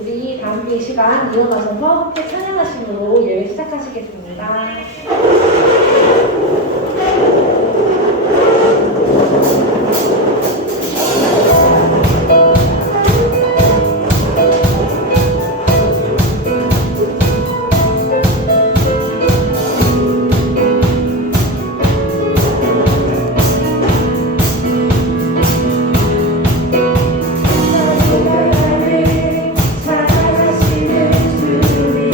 우리 다음 주이 시간 이어가셔서 함께 찬양하심으로 예배 시작하시겠습니다. 사랑하시는 주님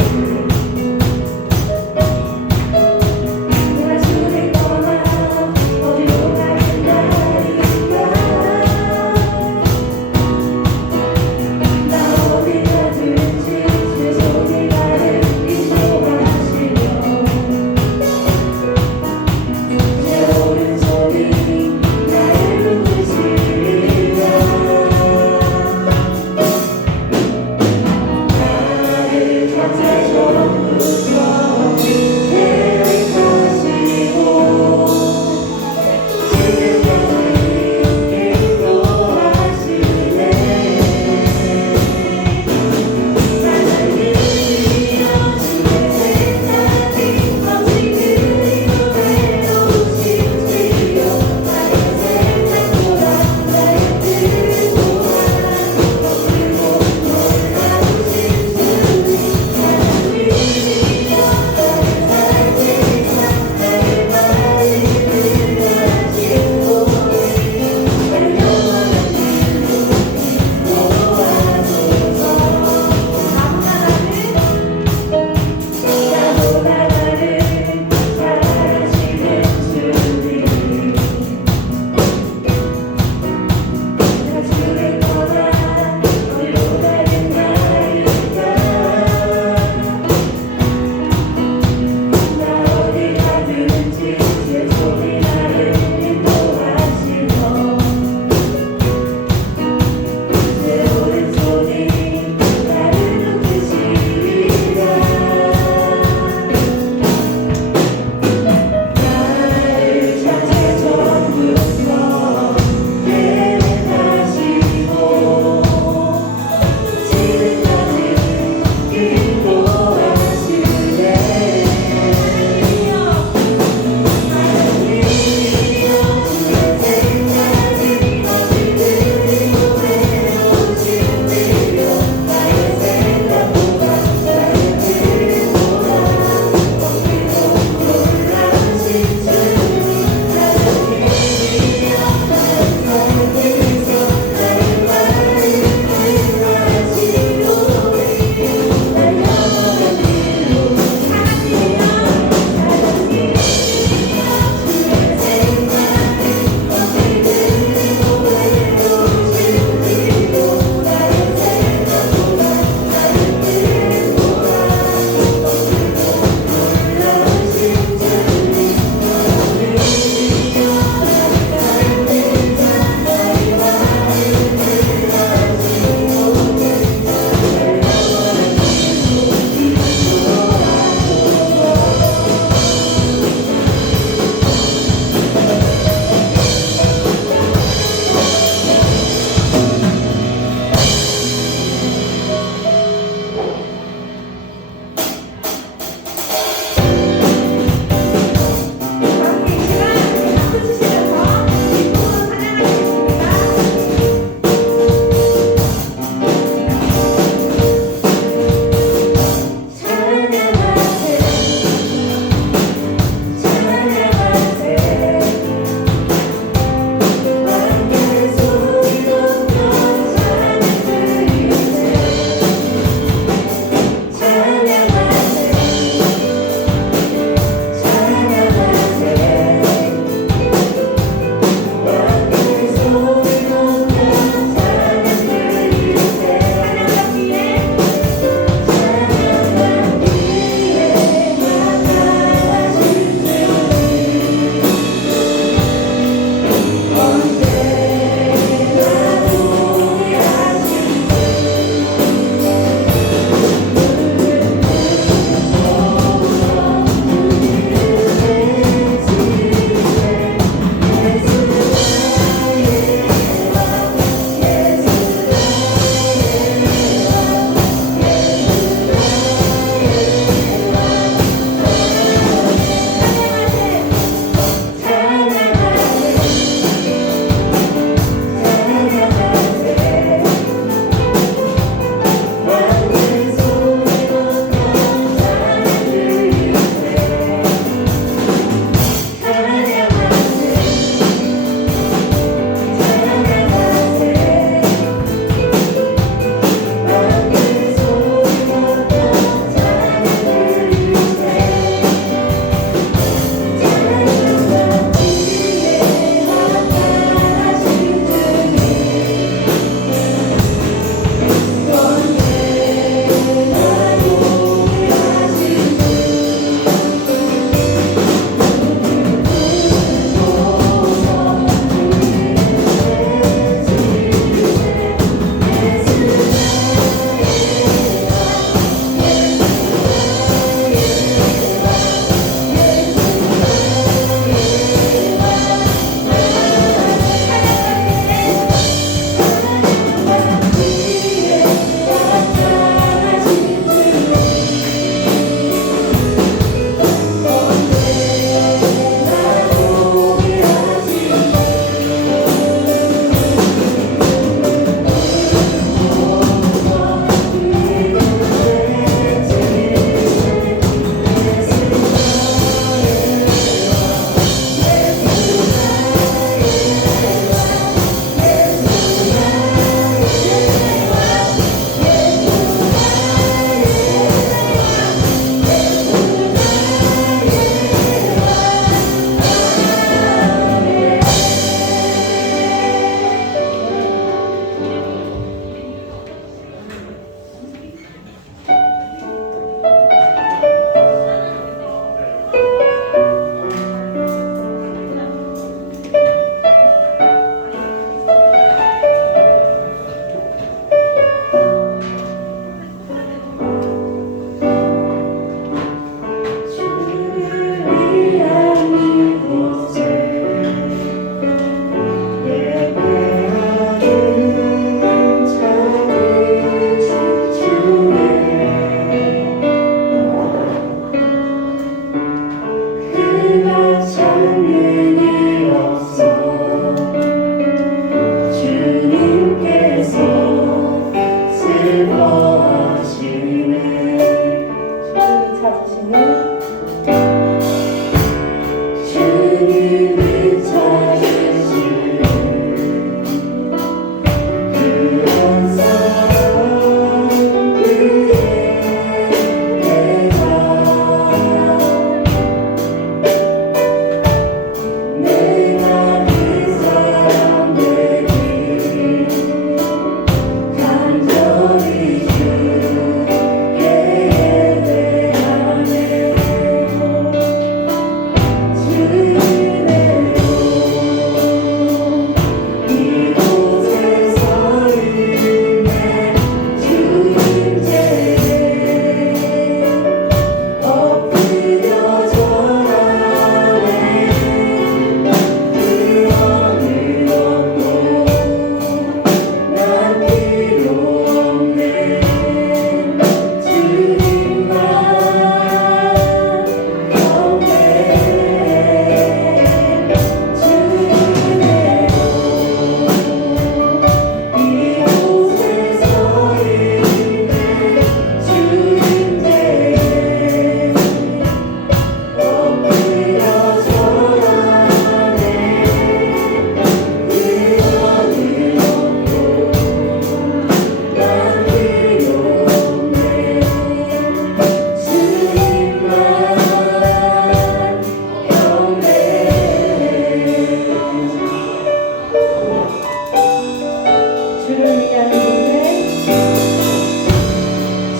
주를 위한 이곳에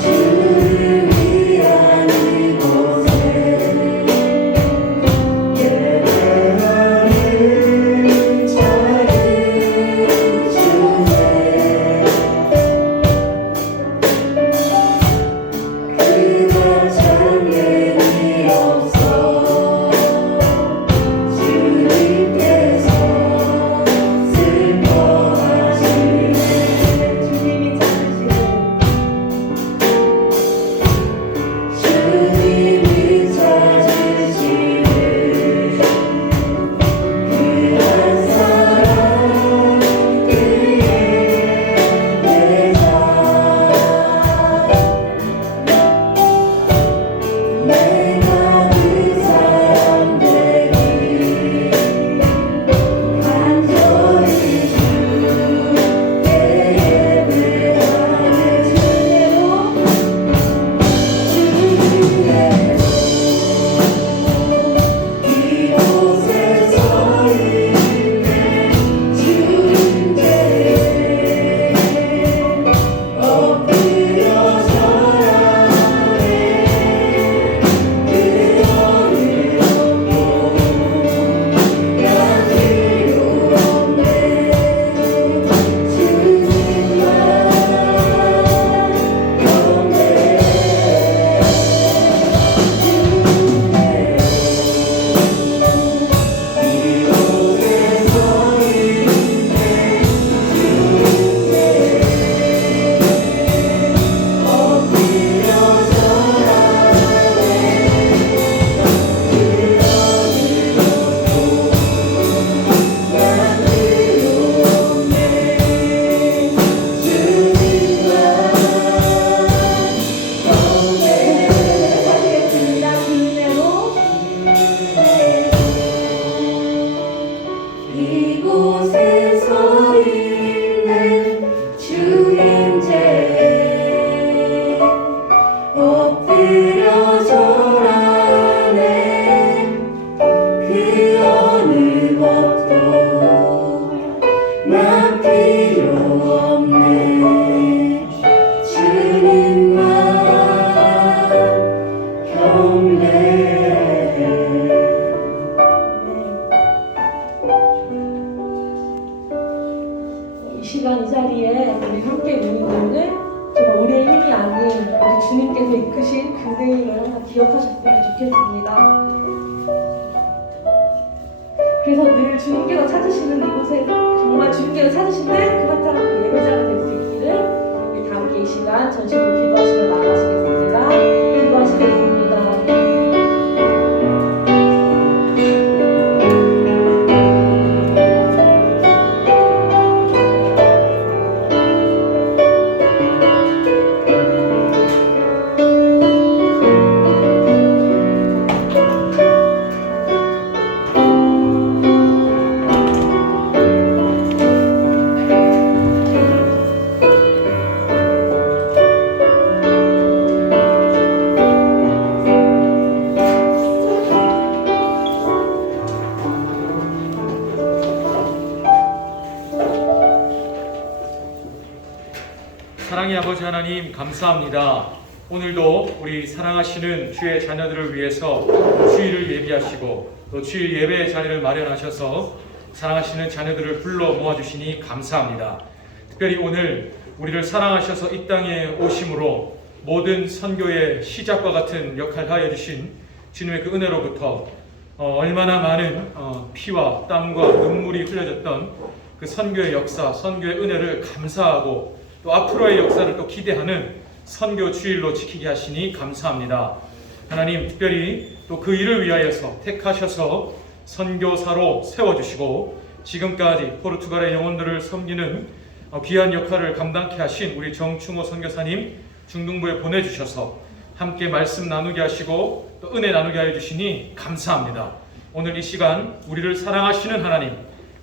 주를 위한 이곳에 예배하는 자를 주네 그가 참되니 없어 주님께서 슬퍼하시네 주님이 찾으시는 주님이 찾으시는 그 한 사람 그의 예배자 내가 그 사람 되니 간절히 주께 예배하는 주님의 이곳에 서 있네 주님께 엎드려 절하네 그 어느 것도 양 필요 없네 주님만 경배해 이곳에 서 있네 주님께 엎드려 절하네 그 어느 것도 양 필요 없네 주님만 경배해 하시겠습니다. 주님으로 이곳에 서 있는 주님께 엎드려 절하네 그 어느 것도 난 필요 없네 주님만 경배해 이 시간 이 자리에 우리 함께 모인 정말 우리의 힘이 아닌 우리 주님께서 이끄신 그의 힘을 항상 기억하셨으면 좋겠습니다. 그래서 늘 주님께서 찾으시는 이곳에 정말 주님께서 찾으시는 그 한 사람 예배자가 될 수 있기를 우리 다 함께 이 시간 전심으로 기도하시며 나아가시겠습니다. 기도하시겠습니다. 사랑의 아버지 하나님 감사합니다. 오늘도 우리 사랑하시는 주의 자녀들을 위해서 주일을 예비하시고 또 주일 예배의 자리를 마련하셔서 사랑하시는 자녀들을 불러 모아주시니 감사합니다. 특별히 오늘 우리를 사랑하셔서 이 땅에 오심으로 모든 선교의 시작과 같은 역할을 하여 주신 주님의 그 은혜로부터 얼마나 많은 피와 땀과 눈물이 흘려졌던 그 선교의 역사, 선교의 은혜를 감사하고 또 앞으로의 역사를 또 기대하는 선교 주일로 지키게 하시니 감사합니다. 하나님 특별히 또 그 일을 위하여서 택하셔서 선교사로 세워주시고 지금까지 포르투갈의 영혼들을 섬기는 귀한 역할을 감당케 하신 우리 정충호 선교사님 중등부에 보내주셔서 함께 말씀 나누게 하시고 또 은혜 나누게 하여 주시니 감사합니다. 오늘 이 시간 우리를 사랑하시는 하나님,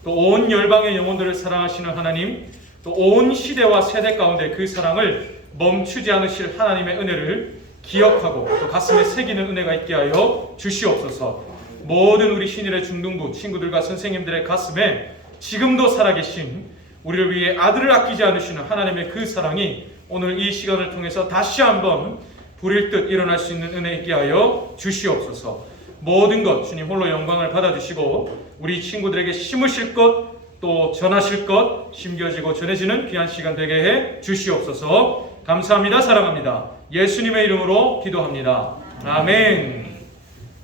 또 온 열방의 영혼들을 사랑하시는 하나님, 또 온 시대와 세대 가운데 그 사랑을 멈추지 않으실 하나님의 은혜를 기억하고 또 가슴에 새기는 은혜가 있게 하여 주시옵소서. 모든 우리 신일의 중등부 친구들과 선생님들의 가슴에 지금도 살아계신 우리를 위해 아들을 아끼지 않으시는 하나님의 그 사랑이 오늘 이 시간을 통해서 다시 한번 불일 듯 일어날 수 있는 은혜 있게 하여 주시옵소서. 모든 것 주님 홀로 영광을 받아주시고 우리 친구들에게 심으실 것 또 전하실 것 심겨지고 전해지는 귀한 시간 되게 해 주시옵소서. 감사합니다. 사랑합니다. 예수님의 이름으로 기도합니다. 아멘.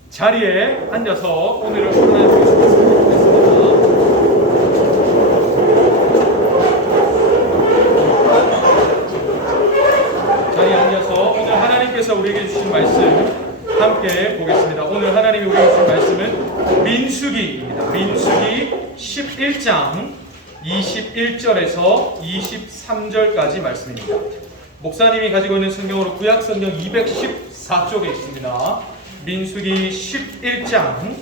자리에 앉아서 오늘을 하나님 자리에 앉아서 오늘 하나님께서 우리에게 주신 말씀 함께 보겠습니다. 오늘 하나님이 우리에게 주신 말씀은 민수기입니다. 민수기 11장 21절에서 23절까지 말씀입니다. 목사님이 가지고 있는 성경으로 구약성경 214쪽에 있습니다. 민수기 11장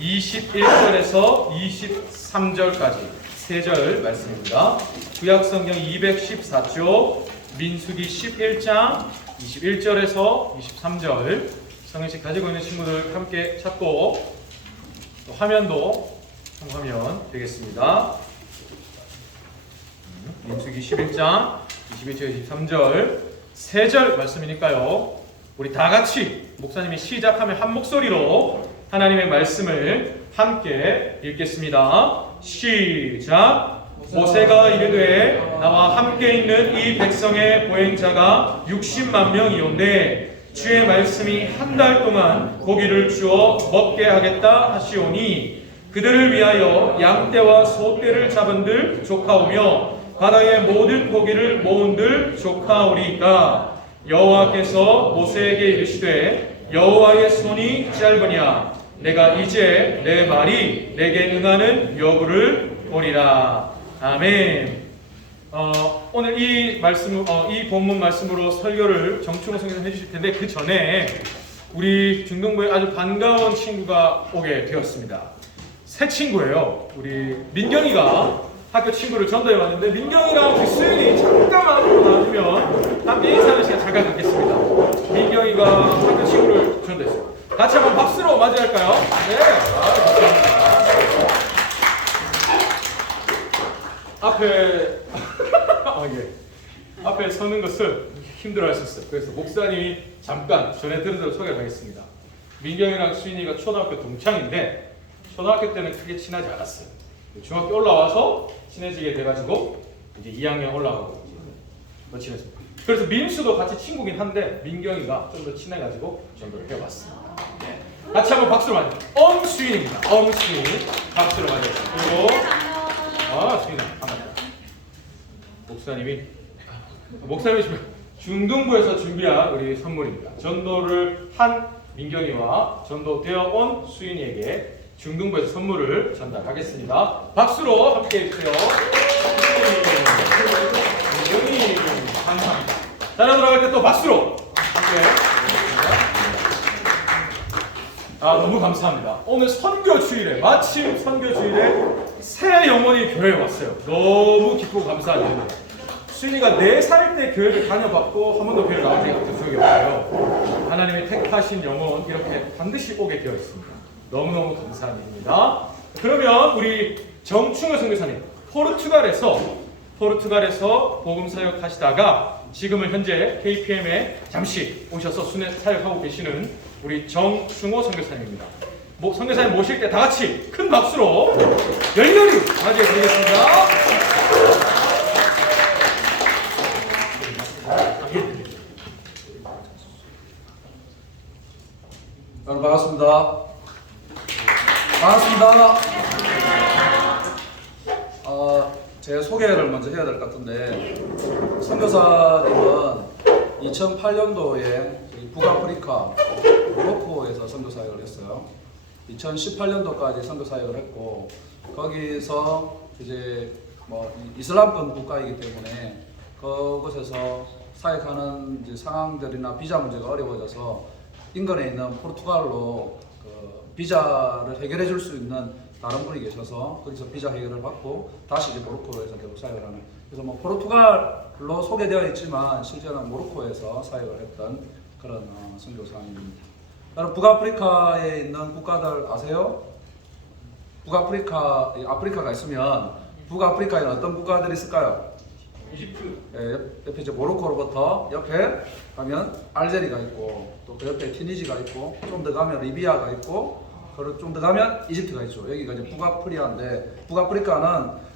21절에서 23절까지 3절 말씀입니다. 구약성경 214쪽 민수기 11장 21절에서 23절 성경책 가지고 있는 친구들 함께 찾고 또 화면도 참고하면 되겠습니다. 민수기 11장 21절 23절 3절 말씀이니까요. 우리 다 같이 목사님이 시작하면 한 목소리로 하나님의 말씀을 함께 읽겠습니다. 시작. 모세가 이르되 나와 함께 있는 이 백성의 보행자가 60만 명이온데 주의 말씀이 한 달 동안 고기를 주어 먹게 하겠다 하시오니 그들을 위하여 양떼와 소떼를 잡은들 조카오며 바다의 모든 고기를 모은들 조카오리이까. 여호와께서 모세에게 이르시되 여호와의 손이 짧으냐 내가 이제 내 말이 내게 응하는 여부를 보리라. 아멘. 오늘 이 본문 말씀으로 설교를 정충호 선생님이 해주실 텐데 그 전에 우리 중동부에 아주 반가운 친구가 오게 되었습니다. 새 친구예요. 우리 민경이가 학교 친구를 전도해 왔는데 민경이랑 우리 수연이 잠깐만 앞으로 나와주면 함께 인사하는 시간 잠깐 갖겠습니다. 민경이가 학교 친구를 전도했어요. 같이 한번 박수로 맞이할까요? 네. 좋습니다. 앞에 서는 것을 힘들어하셨어요. 그래서 목사님이 잠깐 전에 들은 대로 소개를 하겠습니다. 민경이랑 수인이가 초등학교 동창인데 초등학교 때는 크게 친하지 않았어요. 중학교 올라와서 친해지게 돼가지고 이제 2학년 올라가고 더 친해졌어요. 그래서 민수도 같이 친구긴 한데 민경이가 좀 더 친해가지고 전도를 해왔습니다. 네. 같이 한번 박수로 맞아요. 엄수인입니다. 엄수인 박수로 맞아요. 그리고 수인아 반갑다. 목사님이 중동부에서 준비한 우리 선물입니다. 전도를 한 민경이와 전도되어 온 수인이에게 중동부에서 선물을 전달하겠습니다. 박수로 함께 해주세요. 민경이 감사합니다. 자녀 돌아갈 때 또 박수로 함께 해주겠습니다. 너무 감사합니다. 오늘 선교주일에 마침 선교주일에 새 영혼이 교회에 왔어요. 너무 기쁘고 감사한 일입니다. 수인이가 4살 때 교회를 다녀봤고 한 번도 교회를 나온 적이 없어요. 하나님의 택하신 영혼 이렇게 반드시 오게 되어 있습니다. 너무너무 감사한 일입니다. 그러면 우리 정충호 선교사님 포르투갈에서 복음 사역 하시다가 지금은 현재 KPM에 잠시 오셔서 순회 사역하고 계시는 우리 정충호 선교사님입니다. 선교사님 모실 때 다 같이 큰 박수로 열렬히 맞이해 드리겠습니다. 여러분 반갑습니다. 제 소개를 먼저 해야 될 것 같은데 선교사님은 2008년도에 북아프리카 모로코에서 선교사역을 했어요. 2018년도까지 선교사역을 했고 거기서 이제 이슬람권 국가이기 때문에 그곳에서 사역하는 이제 상황들이나 비자 문제가 어려워져서 인근에 있는 포르투갈로 비자를 해결해 줄 수 있는 다른 분이 계셔서 거기서 비자 해결을 받고 다시 이제 모로코에서 계속 사역을 하는. 그래서 포르투갈로 소개되어 있지만 실제는 모로코에서 사역을 했던 그런 선교사님입니다. 여러분 북아프리카에 있는 국가들 아세요? 아프리카가 있으면 북아프리카에는 어떤 국가들이 있을까요? 이집트. 예, 옆에 이제 모로코로부터 옆에 가면 알제리가 있고 또 그 옆에 튀니지가 있고 좀 더 가면 리비아가 있고 그리고 좀 더 가면 이집트가 있죠. 여기가 이제 북아프리카인데 북아프리카는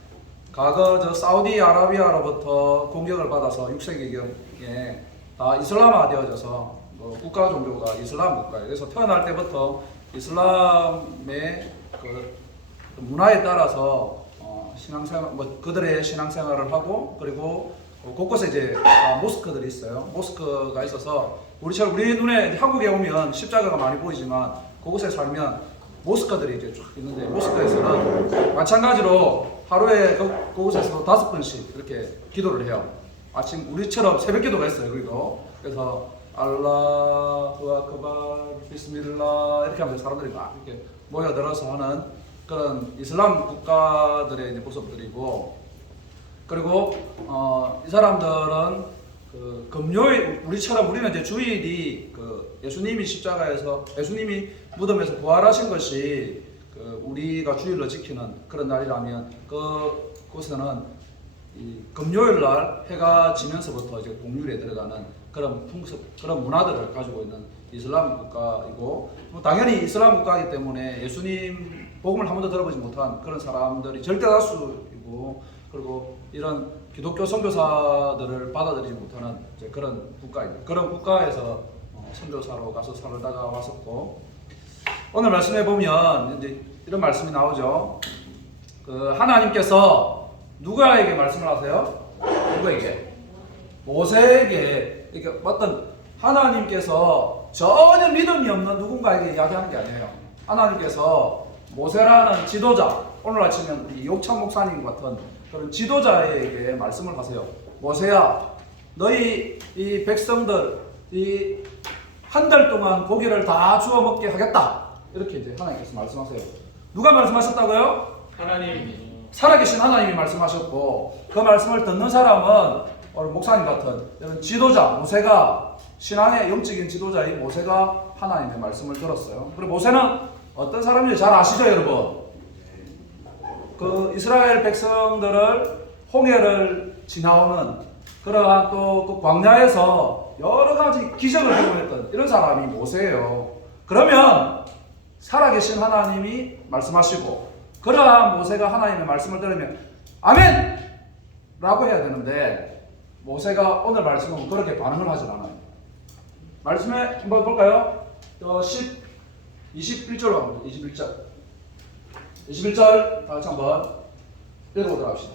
과거 저 사우디아라비아로부터 공격을 받아서 6세기경에 다 이슬람화 되어져서 국가 종교가 이슬람 국가예요. 그래서 태어날 때부터 이슬람의 그 문화에 따라서 신앙생활, 그들의 신앙생활을 하고 그리고 곳곳에 이제 모스크들이 있어요. 모스크가 있어서 우리 눈에 한국에 오면 십자가가 많이 보이지만 그곳에 살면 모스크들이 이제 쫙 있는데 모스크에서는 마찬가지로 하루에 그곳에서 5번씩 이렇게 기도를 해요. 아침 우리처럼 새벽기도가 있어요. 거기도 그래서 알라후 아크발 비스밀라 이렇게 하면서 사람들이 막 이렇게 모여들어서 하는 그런 이슬람 국가들의 이제 모습들이고 그리고 이 사람들은 그 금요일 우리처럼 우리는 이제 주일이 그 예수님이 십자가에서 예수님이 무덤에서 부활하신 것이 그 우리가 주일로 지키는 그런 날이라면 그곳에는 이 금요일 날 해가 지면서부터 이제 공휴일에 들어가는 그런 풍습 그런 문화들을 가지고 있는 이슬람 국가이고 당연히 이슬람 국가이기 때문에 예수님 복음을 한 번도 들어보지 못한 그런 사람들이 절대 다수이고 그리고 이런 기독교 선교사들을 받아들이지 못하는 이제 그런 국가입니다. 그런 국가에서 선교사로 가서 살다가 왔었고 오늘 말씀해 보면 이제 이런 말씀이 나오죠. 그 하나님께서 누구에게 말씀을 하세요? 누구에게? 모세에게 이렇게 어떤 하나님께서 전혀 믿음이 없는 누군가에게 이야기하는 게 아니에요. 하나님께서 모세라는 지도자, 오늘날 치면 우리 욕창 목사님 같은 그런 지도자에게 말씀을 하세요. 모세야, 너희 이 백성들 이 한 달 동안 고기를 다 주워 먹게 하겠다. 이렇게 이제 하나님께서 말씀하세요. 누가 말씀하셨다고요? 하나님. 살아계신 하나님이 말씀하셨고 그 말씀을 듣는 사람은 목사님 같은 이런 지도자 모세가 신앙의 영적인 지도자인 모세가 하나님의 말씀을 들었어요. 그리고 모세는 어떤 사람인지 잘 아시죠, 여러분? 그 이스라엘 백성들을 홍해를 지나오는 그러한 또 그 광야에서 여러 가지 기적을 행했던 이런 사람이 모세예요. 그러면 살아계신 하나님이 말씀하시고 그러한 모세가 하나님의 말씀을 들으면 아멘! 라고 해야 되는데 모세가 오늘 말씀은 그렇게 반응을 하지 않아요. 말씀에 한번 볼까요? 21절로 갑니다. 21절 다 같이 한번 읽어보도록 합시다.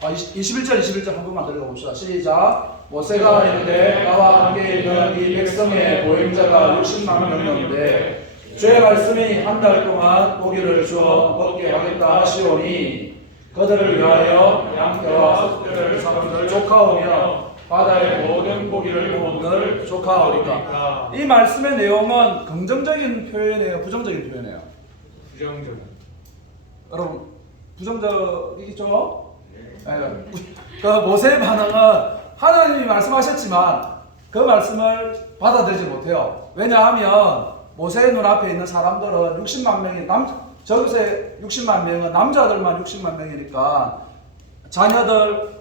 21절 한 번만 더 읽어봅시다. 시작. 모세가 이르되 나와 함께 있는 이 백성의 보행자가 60만 명이었는데 주의 말씀이 한 달 동안 고기를 주어 먹게 하겠다 하시오니 그들을 위하여 양떼와 소떼를 사람들 족하오며 바다의 모든 고기를 모은들 족하오리까. 이 말씀의 내용은 긍정적인 표현이에요, 부정적인 표현이에요? 부정적. 여러분 부정적이죠? 네. 그 모세의 반응은 하나님이 말씀하셨지만 그 말씀을 받아들이지 못해요. 왜냐하면 모세의 눈앞에 있는 사람들은 60만 명이 저기서 60만 명은 남자들만 60만 명이니까 자녀들,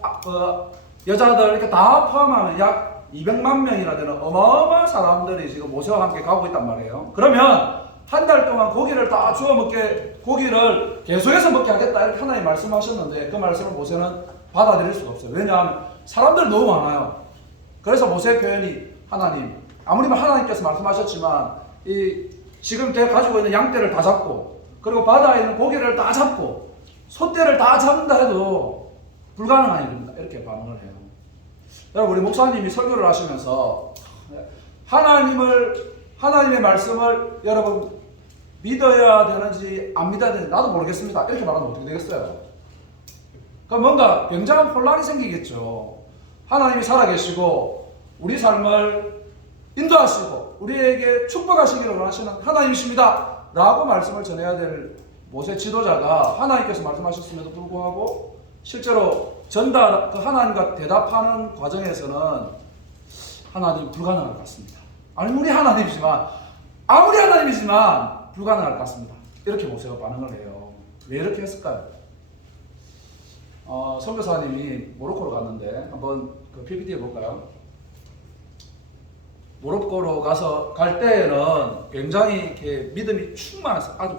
여자들 이렇게 다 포함하면 약 200만 명이나 되는 어마어마한 사람들이 지금 모세와 함께 가고 있단 말이에요. 그러면 한 달 동안 고기를 다 주워 먹게, 고기를 계속해서 먹게 하겠다 이렇게 하나님 말씀하셨는데 그 말씀을 모세는 받아들일 수가 없어요. 왜냐하면 사람들 너무 많아요. 그래서 모세의 표현이 하나님, 아무리 하나님께서 말씀하셨지만 이 지금 제가 가지고 있는 양떼를 다 잡고 그리고 바다에 있는 고기를 다 잡고 소떼를 다 잡는다 해도 불가능한 일입니다. 이렇게 반응을 해요. 여러분 우리 목사님이 설교를 하시면서 하나님의 말씀을 여러분 믿어야 되는지 안 믿어야 되는지 나도 모르겠습니다. 이렇게 말하면 어떻게 되겠어요? 그럼 뭔가 굉장한 혼란이 생기겠죠. 하나님이 살아계시고 우리 삶을 인도하시고 우리에게 축복하시기를 원하시는 하나님이십니다 라고 말씀을 전해야 될 모세 지도자가 하나님께서 말씀하셨음에도 불구하고 실제로 그 하나님과 대답하는 과정에서는 하나님 불가능할 것 같습니다. 아무리 하나님이지만 불가능할 것 같습니다. 이렇게 모세가 반응을 해요. 왜 이렇게 했을까요? 선교사님이 모로코로 갔는데 한번 그 PPT 해볼까요? 모로코로 갈 때에는 굉장히 이렇게 믿음이 충만했어요. 아주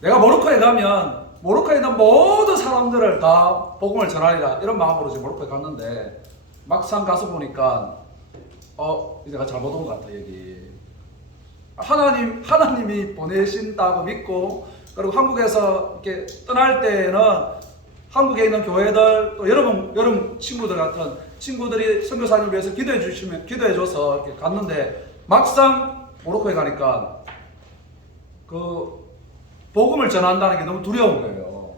내가 모로코에 가면 모로코에 있는 모든 사람들을 다 복음을 전하리라 이런 마음으로 지금 모로코에 갔는데 막상 가서 보니까 내가 잘못 온 것 같아. 여기 하나님이 보내신다고 믿고, 그리고 한국에서 이렇게 떠날 때는 한국에 있는 교회들 또 여러분 친구들 같은 친구들이 선교사님을 위해서 기도해줘서 이렇게 갔는데 막상 모로코에 가니까 그 복음을 전한다는 게 너무 두려운 거예요.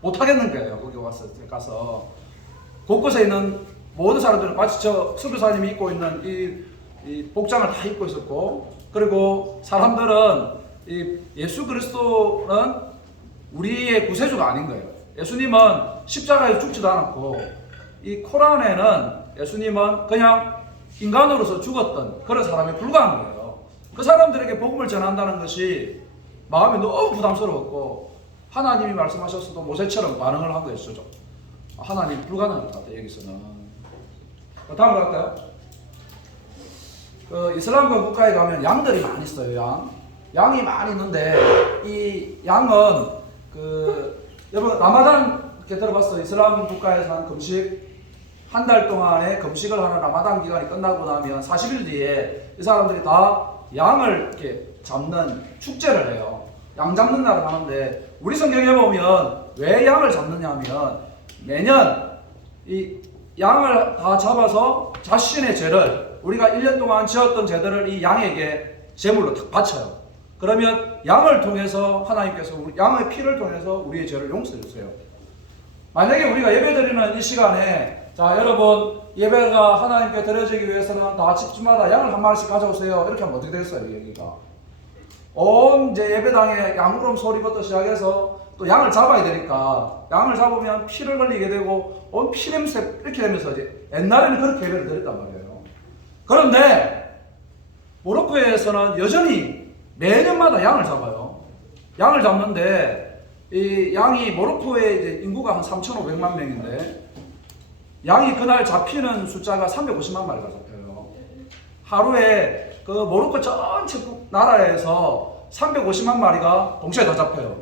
못 하겠는 거예요. 거기 가서 곳곳에 있는 모든 사람들은 마치 저 선교사님이 입고 있는 이 복장을 다 입고 있었고, 그리고 사람들은 이 예수 그리스도는 우리의 구세주가 아닌 거예요. 예수님은 십자가에 죽지도 않았고, 이 코란에는 예수님은 그냥 인간으로서 죽었던 그런 사람에 불과한 거예요. 그 사람들에게 복음을 전한다는 것이 마음이 너무 부담스러웠고, 하나님이 말씀하셨어도 모세처럼 반응을 한 거였죠. 하나님 불가능할 것 같아요, 여기서는. 다음으로 갈까요? 그 이슬람권 국가에 가면 양들이 많이 있어요. 양이 많이 있는데 이 양은 여러분 라마단 이렇게 들어봤어요. 이슬람 국가에서 하는 금식 한 달 동안의 금식을 하는 라마단 기간이 끝나고 나면 40일 뒤에 이 사람들이 다 양을 이렇게 잡는 축제를 해요. 양 잡는 날을 하는데 우리 성경에 보면 왜 양을 잡느냐면 매년 이 양을 다 잡아서 자신의 죄를 우리가 1년 동안 지었던 죄들을 이 양에게 제물로 딱 바쳐요. 그러면 양을 통해서 하나님께서 양의 피를 통해서 우리의 죄를 용서해 주세요. 만약에 우리가 예배드리는 이 시간에 자 여러분 예배가 하나님께 드려지기 위해서는 다 집집마다 양을 한 마리씩 가져오세요. 이렇게 하면 어떻게 되겠어요? 이 얘기가 온 이제 예배당에 양구름 소리부터 시작해서 또 양을 잡아야 되니까 양을 잡으면 피를 흘리게 되고 온 피냄새 이렇게 되면서 이제 옛날에는 그렇게 예배를 드렸단 말이에요. 그런데 모로코에서는 여전히 매년마다 양을 잡아요. 양을 잡는데 이 양이 모로코의 이제 인구가 한 3,500만 명인데 양이 그날 잡히는 숫자가 350만 마리가 잡혀요. 하루에 그 모로코 전체 나라에서 350만 마리가 동시에 다 잡혀요.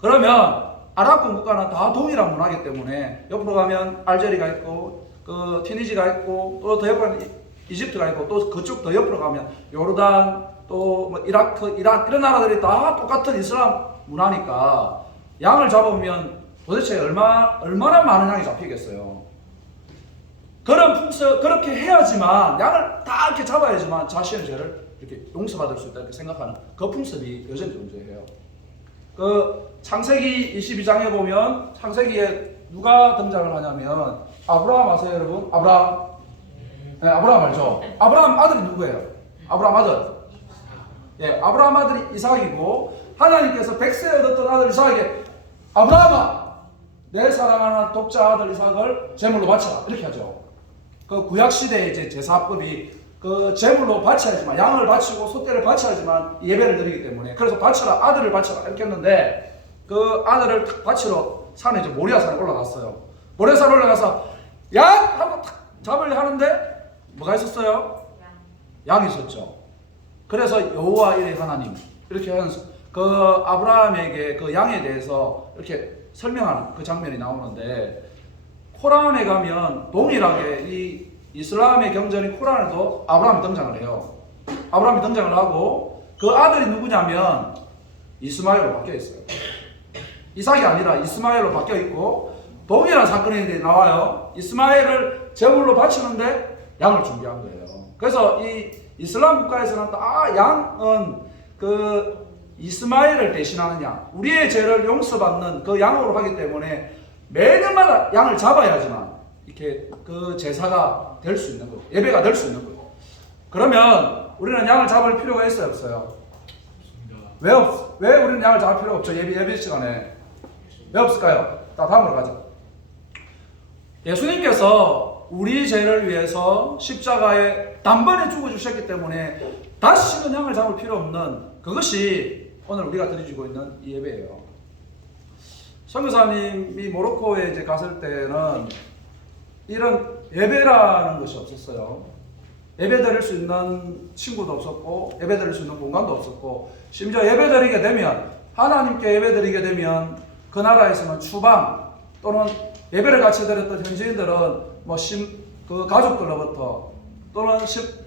그러면 아랍권 국가는 다 동일한 문화이기 때문에 옆으로 가면 알제리가 있고 그 튀니지가 있고 또 더 옆으로는 이집트가 있고 또 그쪽 더 옆으로 가면 요르단 또 뭐 이라크, 이란 이런 나라들이 다 똑같은 이슬람 문화니까 양을 잡으면 도대체 얼마나 많은 양이 잡히겠어요. 그런 풍습 그렇게 해야지만 양을 다 이렇게 잡아야지만 자신의 죄를 이렇게 용서받을 수 있다 이렇게 생각하는 그 풍습이 여전히 존재해요. 그 창세기 22장에 보면 창세기에 누가 등장을 하냐면 아브라함 아세요 여러분? 아브라함. 네, 아브라함 알죠? 아브라함 아들이 누구예요? 아브라함 아들. 예, 아브라함 아들이 이삭이고 하나님께서 백세에 얻었던 아들 이삭에게 아브라함아 내 사랑하는 독자 아들 이삭을 제물로 바쳐라 이렇게 하죠. 그 구약 시대의 이제 제사법이 그 제물로 바쳐야지만 양을 바치고 소떼를 바쳐야지만 예배를 드리기 때문에 그래서 바쳐라 아들을 바쳐라 이렇게 했는데 그 아들을 탁 바치러 산에 이제 모리아산에 올라갔어요. 모리아산에 올라가서 양 하고 탁 잡으려 하는데 뭐가 있었어요? 양이 있었죠. 그래서 여호와 이레 하나님 이렇게 하면서 그 아브라함에게 그 양에 대해서 이렇게 설명하는 그 장면이 나오는데 코란에 가면 동일하게 이 이슬람의 경전인 코란에도 아브라함이 등장을 해요. 아브라함이 등장을 하고 그 아들이 누구냐면 이스마엘로 바뀌어 있어요. 이삭이 아니라 이스마엘로 바뀌어 있고 동일한 사건이 나와요. 이스마엘을 제물로 바치는데 양을 준비한 거예요. 그래서 이 이슬람 국가에서는 다 양은 그 이스마엘을 대신하는 양, 우리의 죄를 용서받는 그 양으로 하기 때문에 매년마다 양을 잡아야지만 이렇게 그 제사가 될 수 있는 거예요. 예배가 될 수 있는 거예요. 그러면 우리는 양을 잡을 필요가 있어요, 없어요? 왜 우리는 양을 잡을 필요가 없죠? 예배 시간에 왜 없을까요? 다음으로 가자. 예수님께서 우리 죄를 위해서 십자가에 단번에 죽어주셨기 때문에 다시는 양을 잡을 필요 없는 그것이 오늘 우리가 드리고 있는 이 예배예요. 선교사님이 모로코에 이제 갔을 때는 이런 예배라는 것이 없었어요. 예배 드릴 수 있는 친구도 없었고 예배 드릴 수 있는 공간도 없었고 심지어 예배 드리게 되면 하나님께 예배 드리게 되면 그 나라에서는 추방 또는 예배를 같이 드렸던 현지인들은 그 가족들로부터 또는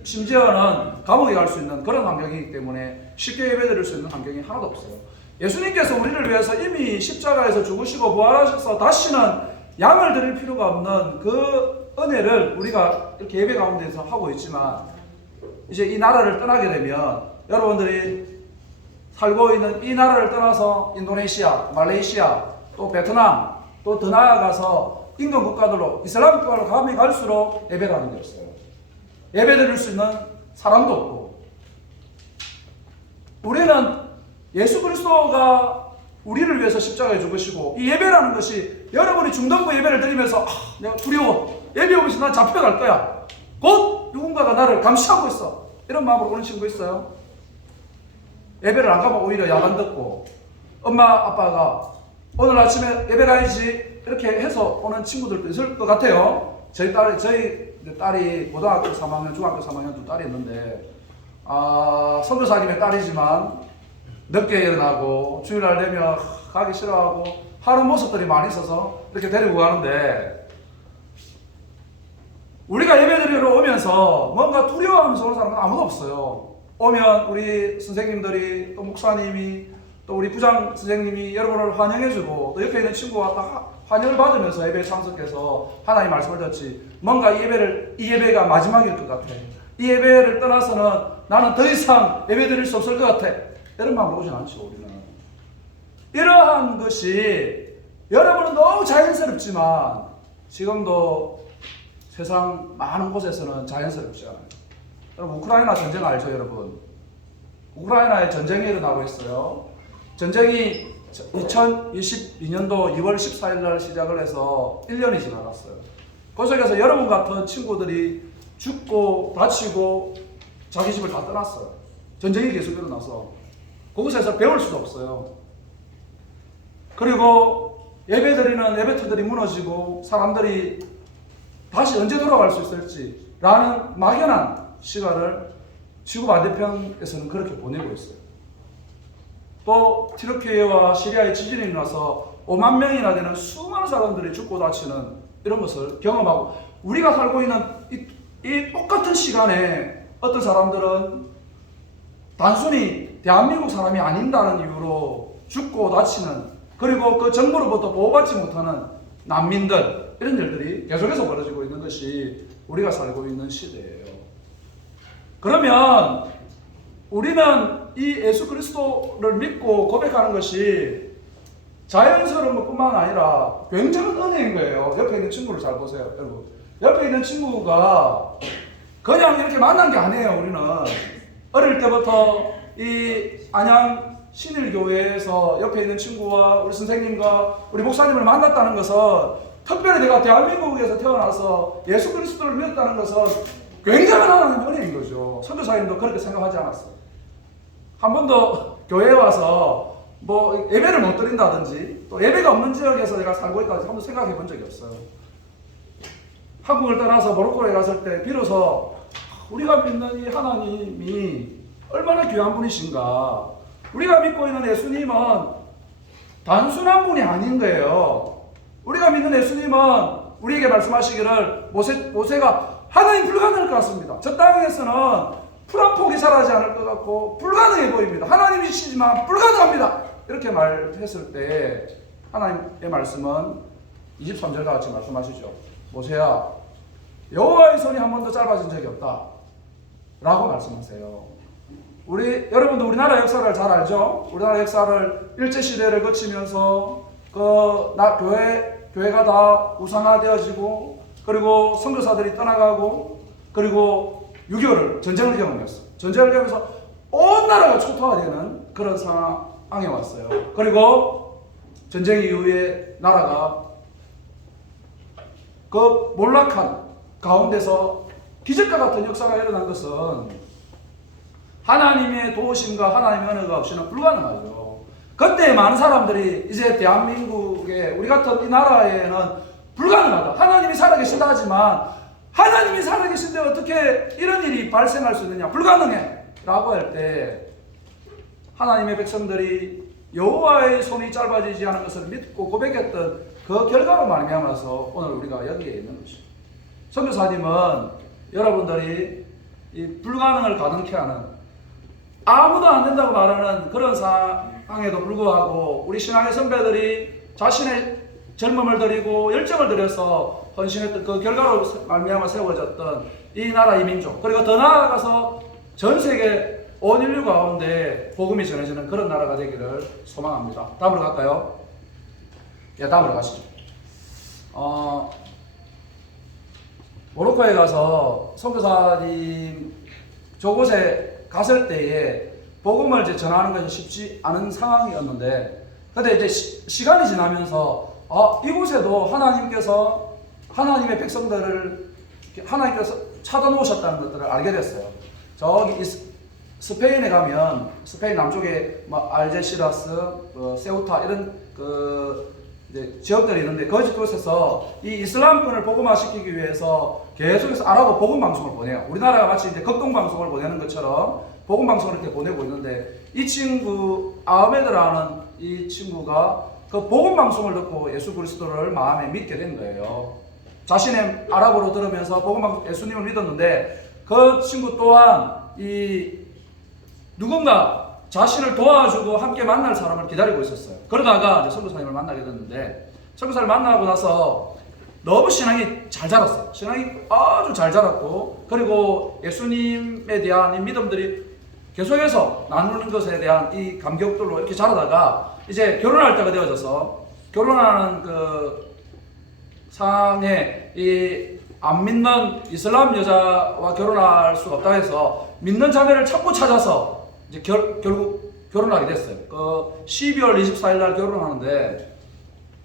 심지어는 감옥에 갈 수 있는 그런 환경이기 때문에 쉽게 예배 드릴 수 있는 환경이 하나도 없어요. 예수님께서 우리를 위해서 이미 십자가에서 죽으시고 부활하셔서 다시는 양을 드릴 필요가 없는 그 은혜를 우리가 이렇게 예배 가운데서 하고 있지만 이제 이 나라를 떠나게 되면 여러분들이 살고 있는 이 나라를 떠나서 인도네시아, 말레이시아, 또 베트남, 또 더 나아가서 인근 국가들로 이슬람 국가로 가면 갈수록 예배라는 게 없어요. 예배 드릴 수 있는 사람도 없고 우리는 예수 그리스도가 우리를 위해서 십자가에 죽으시고 이 예배라는 것이 여러분이 중등부 예배를 드리면서 내가 두려워 예배 오면서 난 잡혀갈 거야 곧 누군가가 나를 감시하고 있어 이런 마음으로 오는 친구 있어요? 예배를 안 가면 오히려 야단 듣고 엄마 아빠가 오늘 아침에 예배 가야지 이렇게 해서 오는 친구들도 있을 것 같아요. 저희 딸이 고등학교 3학년 중학교 3학년 두 딸이 있는데 선교사님의 딸이지만 늦게 일어나고 주일날 되면 가기 싫어하고 하는 모습들이 많이 있어서 이렇게 데리고 가는데 우리가 예배드리러 오면서 뭔가 두려워하면서 오는 사람은 아무도 없어요. 오면 우리 선생님들이 또 목사님이 또 우리 부장 선생님이 여러분을 환영해주고 또 옆에 있는 친구가 다 환영을 받으면서 예배에 참석해서 하나님 말씀을 듣지 뭔가 이 예배가 마지막일 것 같아. 이 예배를 떠나서는 나는 더 이상 예배 드릴 수 없을 것 같아. 이런 마음으로 오진 않죠. 우리는 이러한 것이 여러분은 너무 자연스럽지만 지금도 세상 많은 곳에서는 자연스럽지 않아요. 여러분 우크라이나 전쟁 알죠 여러분? 우크라이나에 전쟁이 일어나고 있어요. 전쟁이 2022년도 2월 14일 날 시작을 해서 1년이 지나갔어요. 그 속에서 여러분 같은 친구들이 죽고 다치고 자기 집을 다 떠났어요. 전쟁이 계속 일어나서 그곳에서 배울 수도 없어요. 그리고 예배드리는 예배터들이 무너지고 사람들이 다시 언제 돌아갈 수 있을지 라는 막연한 시간을 지구 반대편에서는 그렇게 보내고 있어요. 또 티르키예와 시리아의 지진이 일어나서 5만 명이나 되는 수많은 사람들이 죽고 다치는 이런 것을 경험하고 우리가 살고 있는 이 똑같은 시간에 어떤 사람들은 단순히 대한민국 사람이 아닌다는 이유로 죽고 다치는 그리고 그 정부로부터 보호받지 못하는 난민들 이런 일들이 계속해서 벌어지고 있는 것이 우리가 살고 있는 시대예요. 그러면 우리는 이 예수 그리스도를 믿고 고백하는 것이 자연스러운 것뿐만 아니라 굉장한 은혜인 거예요. 옆에 있는 친구를 잘 보세요, 여러분. 옆에 있는 친구가 그냥 이렇게 만난 게 아니에요. 우리는 어릴 때부터 이 안양 신일교회에서 옆에 있는 친구와 우리 선생님과 우리 목사님을 만났다는 것은 특별히 내가 대한민국에서 태어나서 예수 그리스도를 믿었다는 것은 굉장한 하나님의 은혜인 거죠. 선교사님도 그렇게 생각하지 않았어요. 한 번도 교회에 와서 뭐 예배를 못 드린다든지 또 예배가 없는 지역에서 내가 살고 있다든지 한번 생각해 본 적이 없어요. 한국을 떠나서 모로코에 갔을 때 비로소 우리가 믿는 이 하나님이 얼마나 귀한 분이신가. 우리가 믿고 있는 예수님은 단순한 분이 아닌 거예요. 우리가 믿는 예수님은 우리에게 말씀하시기를 모세가 하나님 불가능할 것 같습니다. 저 땅에서는 풀 한 폭이 자라지 않을 것 같고 불가능해 보입니다. 하나님이시지만 불가능합니다. 이렇게 말했을 때 하나님의 말씀은 23절과 같이 말씀하시죠. 모세야, 여호와의 손이 한 번도 짧아진 적이 없다 라고 말씀하세요. 여러분도 우리나라 역사를 잘 알죠? 우리나라 역사를 일제시대를 거치면서 교회가 다 우상화되어지고 그리고 선교사들이 떠나가고 그리고 6.25를 전쟁을 경험했어요. 전쟁을 경험해서 온 나라가 초토화되는 그런 상황에 왔어요. 그리고 전쟁 이후에 나라가 그 몰락한 가운데서 기적과 같은 역사가 일어난 것은 하나님의 도우심과 하나님의 은혜가 없이는 불가능하죠. 그때 많은 사람들이 이제 대한민국 속에 우리 같은 이 나라에는 불가능하다. 하나님이 살아계신다 하지만 하나님이 살아계신데 어떻게 이런 일이 발생할 수 있느냐? 불가능해. 라고 할 때 하나님의 백성들이 여호와의 손이 짧아지지 않은 것을 믿고 고백했던 그 결과로 말미암아서 오늘 우리가 여기에 있는 것이죠. 선교사님은 여러분들이 이 불가능을 가능케 하는 아무도 안 된다고 말하는 그런 상황에도 불구하고 우리 신앙의 선배들이 자신의 젊음을 들이고 열정을 들여서 헌신했던 그 결과로 말미암아 세워졌던 이 나라 이 민족, 그리고 더 나아가서 전 세계 온 인류 가운데 복음이 전해지는 그런 나라가 되기를 소망합니다. 다음으로 갈까요? 예, 다음으로 가시죠. 모로코에 가서 선교사님 저곳에 갔을 때에 복음을 이제 전하는 것이 쉽지 않은 상황이었는데, 근데 이제 시간이 지나면서 이곳에도 하나님께서 하나님의 백성들을 하나님께서 찾아놓으셨다는 것들을 알게 됐어요. 저기 스페인에 가면 스페인 남쪽에 알제시라스, 세우타 이런 이제 지역들이 있는데 그곳에서 이 이슬람권을 복음화시키기 위해서 계속해서 아랍어 복음 방송을 보내요. 우리나라가 마치 이제 극동 방송을 보내는 것처럼 복음 방송을 이렇게 보내고 있는데, 이 친구 아흐메드라는 이 친구가 그 복음 방송을 듣고 예수 그리스도를 마음에 믿게 된 거예요. 자신의 아랍어로 들으면서 복음 방송 예수님을 믿었는데, 그 친구 또한 이 누군가 자신을 도와주고 함께 만날 사람을 기다리고 있었어요. 그러다가 이제 선교사님을 만나게 됐는데, 선교사를 만나고 나서 너무 신앙이 잘 자랐어요. 신앙이 아주 잘 자랐고, 그리고 예수님에 대한 이 믿음들이 계속해서 나누는 것에 대한 이 감격들로 이렇게 자라다가 이제 결혼할 때가 되어져서, 결혼하는 그 상황에 이 안 믿는 이슬람 여자와 결혼할 수가 없다 해서 믿는 자매를 찾고 찾아서 이제 결국 결혼하게 됐어요. 12월 24일 날 결혼하는데,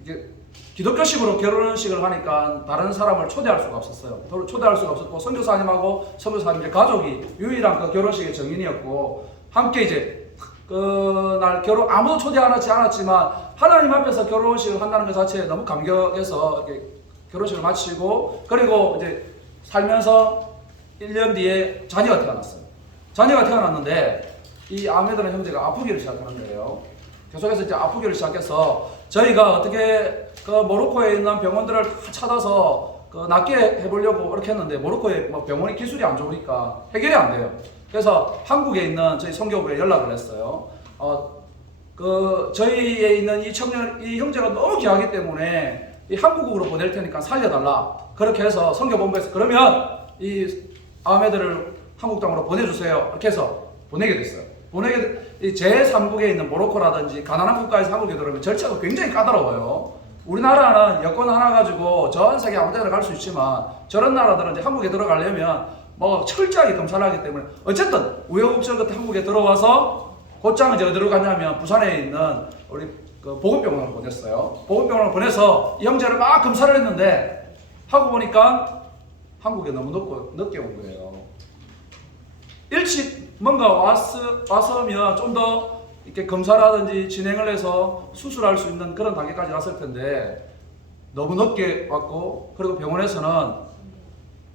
이게 기독교식으로 결혼식을 하니까 다른 사람을 초대할 수가 없었어요. 초대할 수가 없었고, 선교사님하고 선교사님의 가족이 유일한 그 결혼식의 정인이었고, 함께 이제 그날 아무도 초대하지 않았지만 하나님 앞에서 결혼식을 한다는 것 자체에 너무 감격해서 이렇게 결혼식을 마치고, 그리고 이제 살면서 1년 뒤에 자녀가 태어났어요. 자녀가 태어났는데 이 아메드라는 형제가 아프기를 시작하는 거예요. 계속해서 이제 아프기를 시작해서 저희가 어떻게 그 모로코에 있는 병원들을 다 찾아서 낫게 해보려고 그렇게 했는데, 모로코에 병원이 기술이 안 좋으니까 해결이 안 돼요. 그래서 한국에 있는 저희 선교부에 연락을 했어요. 저희에 있는 이 형제가 너무 귀하기 때문에 이 한국으로 보낼 테니까 살려달라. 그렇게 해서 선교본부에서 그러면 이 아메드를 한국 땅으로 보내주세요. 이렇게 해서 보내게 됐어요. 제3국에 있는 모로코라든지 가난한 국가에서 한국에 들어오면 절차가 굉장히 까다로워요. 우리나라는 여권 하나 가지고 전 세계 아무 데나 갈 수 있지만, 저런 나라들은 이제 한국에 들어가려면 철저하게 검사를 하기 때문에, 어쨌든 우여곡절 끝에 한국에 들어와서 곧장 이제 어디로 갔냐면 부산에 있는 우리 보건병원을 보냈어요. 보건병원을 보내서 이 형제를 막 검사를 했는데, 하고 보니까 한국에 너무 늦게 온 거예요. 일찍 뭔가 왔으면 좀 더 이렇게 검사라든지 진행을 해서 수술할 수 있는 그런 단계까지 왔을 텐데, 너무 늦게 왔고, 그리고 병원에서는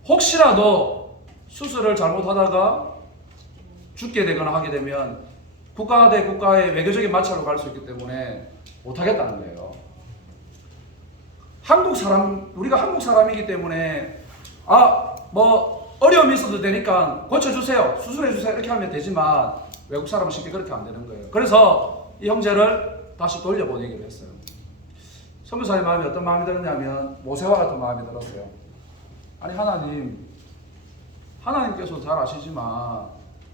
혹시라도 수술을 잘못하다가 죽게 되거나 하게 되면 국가 대 국가의 외교적인 마찰로 갈 수 있기 때문에 못하겠다는 거예요. 우리가 한국 사람이기 때문에 어려움이 있어도 되니까 고쳐주세요, 수술해주세요 이렇게 하면 되지만, 외국 사람은 쉽게 그렇게 안 되는 거예요. 그래서 이 형제를 다시 돌려보내기로 했어요. 선교사의 마음이 어떤 마음이 들었냐면 모세와 같은 마음이 들었어요. 아니 하나님께서 잘 아시지만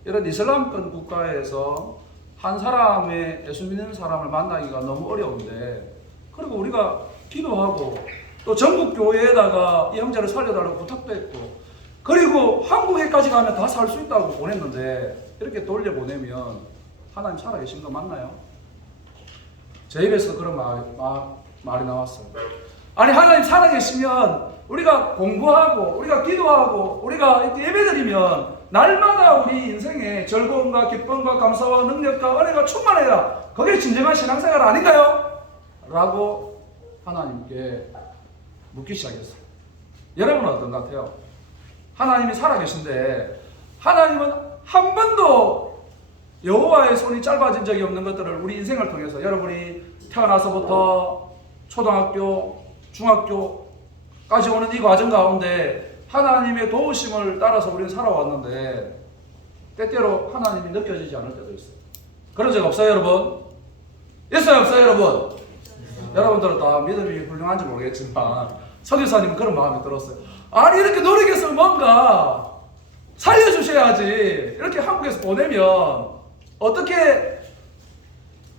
이런 이슬람권 국가에서 한 사람의 예수 믿는 사람을 만나기가 너무 어려운데, 그리고 우리가 기도하고 또 전국 교회에다가 이 형제를 살려달라고 부탁도 했고, 그리고 한국에까지 가면 다 살 수 있다고 보냈는데 이렇게 돌려보내면 하나님 살아계신 거 맞나요? 제 입에서 그런 말이 나왔어요. 아니 하나님 살아계시면 우리가 공부하고 우리가 기도하고 우리가 이렇게 예배드리면 날마다 우리 인생에 즐거움과 기쁨과 감사와 능력과 은혜가 충만해야 그게 진정한 신앙생활 아닌가요? 라고 하나님께 묻기 시작했어요. 여러분은 어떤 것 같아요? 하나님이 살아계신데 하나님은 한 번도 여호와의 손이 짧아진 적이 없는 것들을 우리 인생을 통해서 여러분이 태어나서부터 초등학교, 중학교까지 오는 이 과정 가운데 하나님의 도우심을 따라서 우리는 살아왔는데 때때로 하나님이 느껴지지 않을 때도 있어요. 그런 적 없어요, 여러분? 있어요, 없어요, 여러분? 여러분들은 다 믿음이 훌륭한지 모르겠지만 선교사님은 그런 마음이 들었어요. 아니 이렇게 노력해서 뭔가 살려주셔야지. 이렇게 한국에서 보내면 어떻게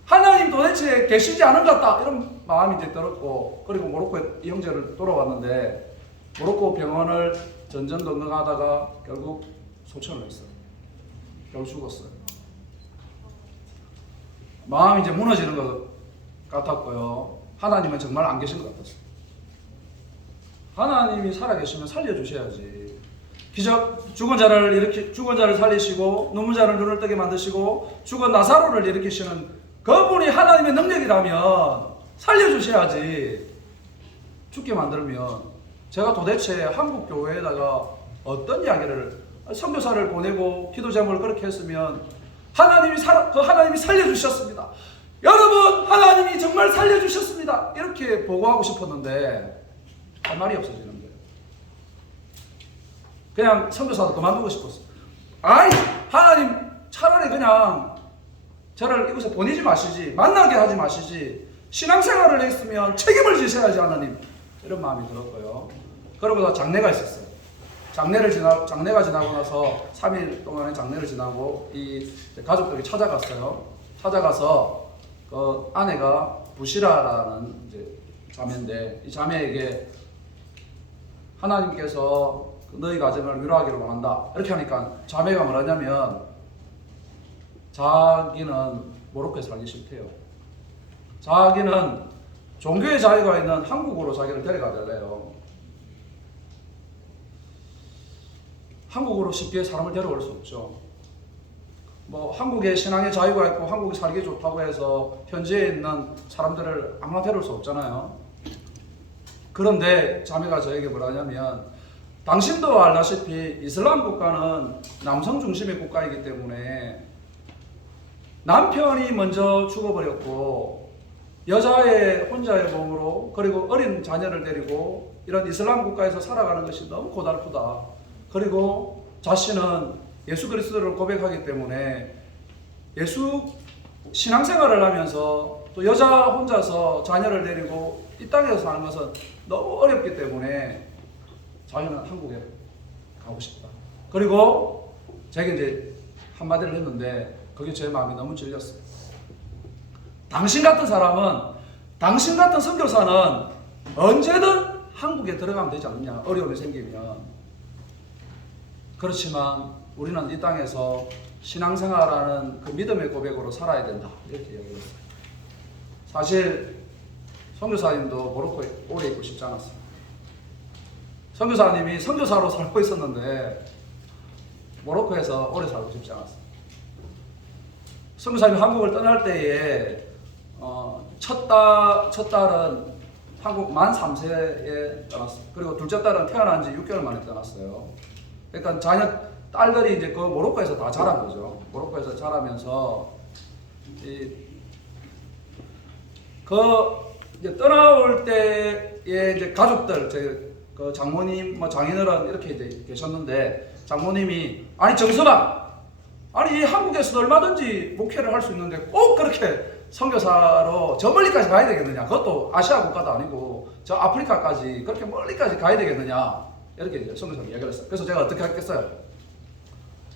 하나님 도대체 계시지 않은 것 같다 이런 마음이 이제 들었고, 그리고 모로코에 이 형제를 돌아왔는데 모로코 병원을 전전긍긍하다가 결국 소천을 했어요. 결국 죽었어요. 마음이 이제 무너지는 것 같았고요. 하나님은 정말 안 계신 것 같았어요. 하나님이 살아계시면 살려주셔야지. 기적, 죽은 자를 살리시고 눈물 자를 눈을 뜨게 만드시고 죽은 나사로를 일으키시는 그분이 하나님의 능력이라면 살려주셔야지. 죽게 만들면 제가 도대체 한국 교회에다가 어떤 이야기를, 선교사를 보내고 기도 제목을 그렇게 했으면 하나님이 살려주셨습니다. 여러분, 하나님이 정말 살려주셨습니다. 이렇게 보고하고 싶었는데 할 말이 없어지는 거예요. 그냥 선교사도 그만두고 싶었어요. 아이, 하나님 차라리 그냥 저를 이곳에 보내지 마시지, 만나게 하지 마시지, 신앙생활을 했으면 책임을 지셔야지 하나님, 이런 마음이 들었고요. 그러고서 장례가 있었어요. 장례가 지나고 나서 3일 동안의 장례를 지나고 이 가족들이 찾아갔어요. 찾아가서 그 아내가 부시라라는 이제 자매인데, 이 자매에게 하나님께서 너희 가정을 위로하기를 원한다 이렇게 하니까 자매가 뭐라냐면 자기는 모로코에 살기 싫대요. 자기는 종교의 자유가 있는 한국으로 자기를 데려가달래요. 한국으로 쉽게 사람을 데려올 수 없죠. 뭐 한국에 신앙의 자유가 있고 한국이 살기 좋다고 해서 현지에 있는 사람들을 아무나 데려올 수 없잖아요. 그런데 자매가 저에게 뭐라냐면, 당신도 알다시피 이슬람 국가는 남성 중심의 국가이기 때문에 남편이 먼저 죽어버렸고 여자의 혼자의 몸으로, 그리고 어린 자녀를 데리고 이런 이슬람 국가에서 살아가는 것이 너무 고달프다. 그리고 자신은 예수 그리스도를 고백하기 때문에 예수 신앙생활을 하면서 또 여자 혼자서 자녀를 데리고 이 땅에서 사는 것은 너무 어렵기 때문에 자기는 한국에 가고 싶다. 그리고 제가 이제 한마디를 했는데 그게 제 마음이 너무 찔렸어요. 당신 같은 사람은, 당신 같은 선교사는 언제든 한국에 들어가면 되지 않느냐, 어려움이 생기면. 그렇지만 우리는 이 땅에서 신앙생활하는 그 믿음의 고백으로 살아야 된다, 이렇게 얘기했어요. 사실 선교사님도 모로코에 오래 있고 싶지 않았어요. 선교사님이 선교사로 살고 있었는데 모로코에서 오래 살고 싶지 않았어요. 선교사님이 한국을 떠날 때에 첫 딸은 한국 만 3세에 떠났어요. 그리고 둘째 딸은 태어난 지 6개월 만에 떠났어요. 그러니까 딸들이 이제 그 모로코에서 다 자란 거죠. 모로코에서 자라면서 이제 떠나올 때에 이제 가족들, 그 장모님, 뭐 장인어른 이렇게 이제 계셨는데, 장모님이 아니 정서방, 아니 이 한국에서도 얼마든지 목회를 할 수 있는데 꼭 그렇게 선교사로 저 멀리까지 가야 되겠느냐? 그것도 아시아 국가도 아니고 저 아프리카까지 그렇게 멀리까지 가야 되겠느냐? 이렇게 이제 선교사님이 얘기를 했어요. 그래서 제가 어떻게 했겠어요?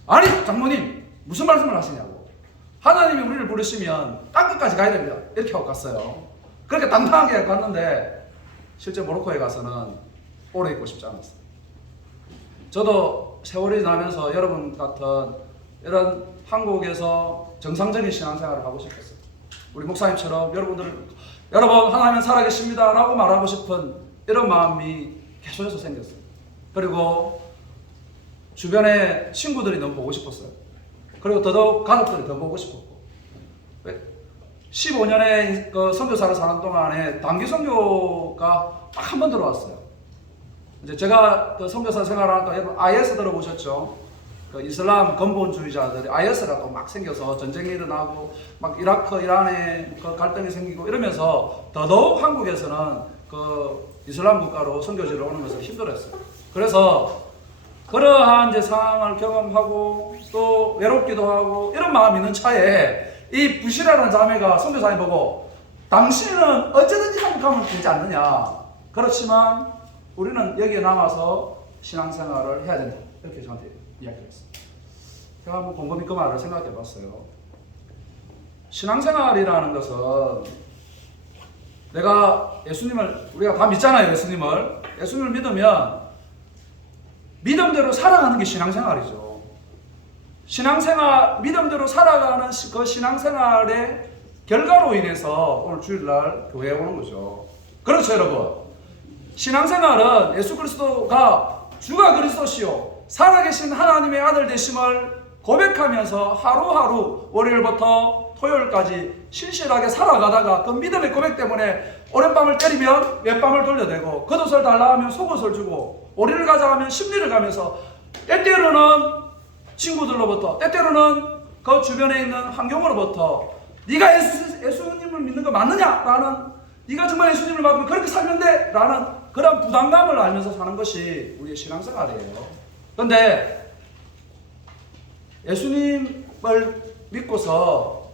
아니 장모님 무슨 말씀을 하시냐고. 하나님이 우리를 부르시면 땅끝까지 가야 됩니다. 이렇게 하고 갔어요. 그렇게 당당하게 갔는데 실제 모로코에 가서는 오래 있고 싶지 않았어요. 저도 세월이 지나면서 여러분 같은 이런 한국에서 정상적인 신앙생활을 하고 싶었어요. 우리 목사님처럼 여러분 하나님은 살아계십니다 라고 말하고 싶은 이런 마음이 계속해서 생겼어요. 그리고 주변에 친구들이 너무 보고 싶었어요. 그리고 더더욱 가족들이 더 보고 싶었고, 15년의 그 선교사를 사는 동안에 단기 선교가 딱 한 번 들어왔어요. 이제 제가 그 선교사 생활하니까 여러분 IS 들어보셨죠? 그 이슬람 근본주의자들이 IS가 또 막 생겨서 전쟁이 일어나고 막 이라크, 이란에 그 갈등이 생기고 이러면서 더더욱 한국에서는 그 이슬람 국가로 선교지를 오는 것을 힘들었어요. 그래서 그러한 이제 상황을 경험하고 또 외롭기도 하고 이런 마음이 있는 차에 이 부시라는 자매가 선교사님 보고 당신은 어쩌든지 한국 가면 되지 않느냐. 그렇지만 우리는 여기에 남아서 신앙생활을 해야 된다. 이렇게 저한테 이야기를 했어요. 제가 한번 곰곰이 그 말을 생각해 봤어요. 신앙생활이라는 것은 내가 예수님을, 우리가 다 믿잖아요. 예수님을 믿으면 믿음대로 살아가는 게 신앙생활이죠. 믿음대로 살아가는 그 신앙생활의 결과로 인해서 오늘 주일날 교회에 오는 거죠. 그렇죠, 여러분? 신앙생활은 예수 그리스도가 주가 그리스도시요 살아계신 하나님의 아들 되심을 고백하면서 하루하루 월요일부터 토요일까지 신실하게 살아가다가 그 믿음의 고백 때문에 오랜밤을 때리면 왼밤을 돌려대고 겉옷을 달라 하면 속옷을 주고 오리를 가자 하면 십리를 가면서 때때로는 친구들로부터 때때로는 그 주변에 있는 환경으로부터 네가 예수님을 믿는 거 맞느냐라는, 네가 정말 예수님을 믿으면 그렇게 살면 돼 라는 그런 부담감을 알면서 사는 것이 우리의 신앙생활이에요. 그런데 예수님을 믿고서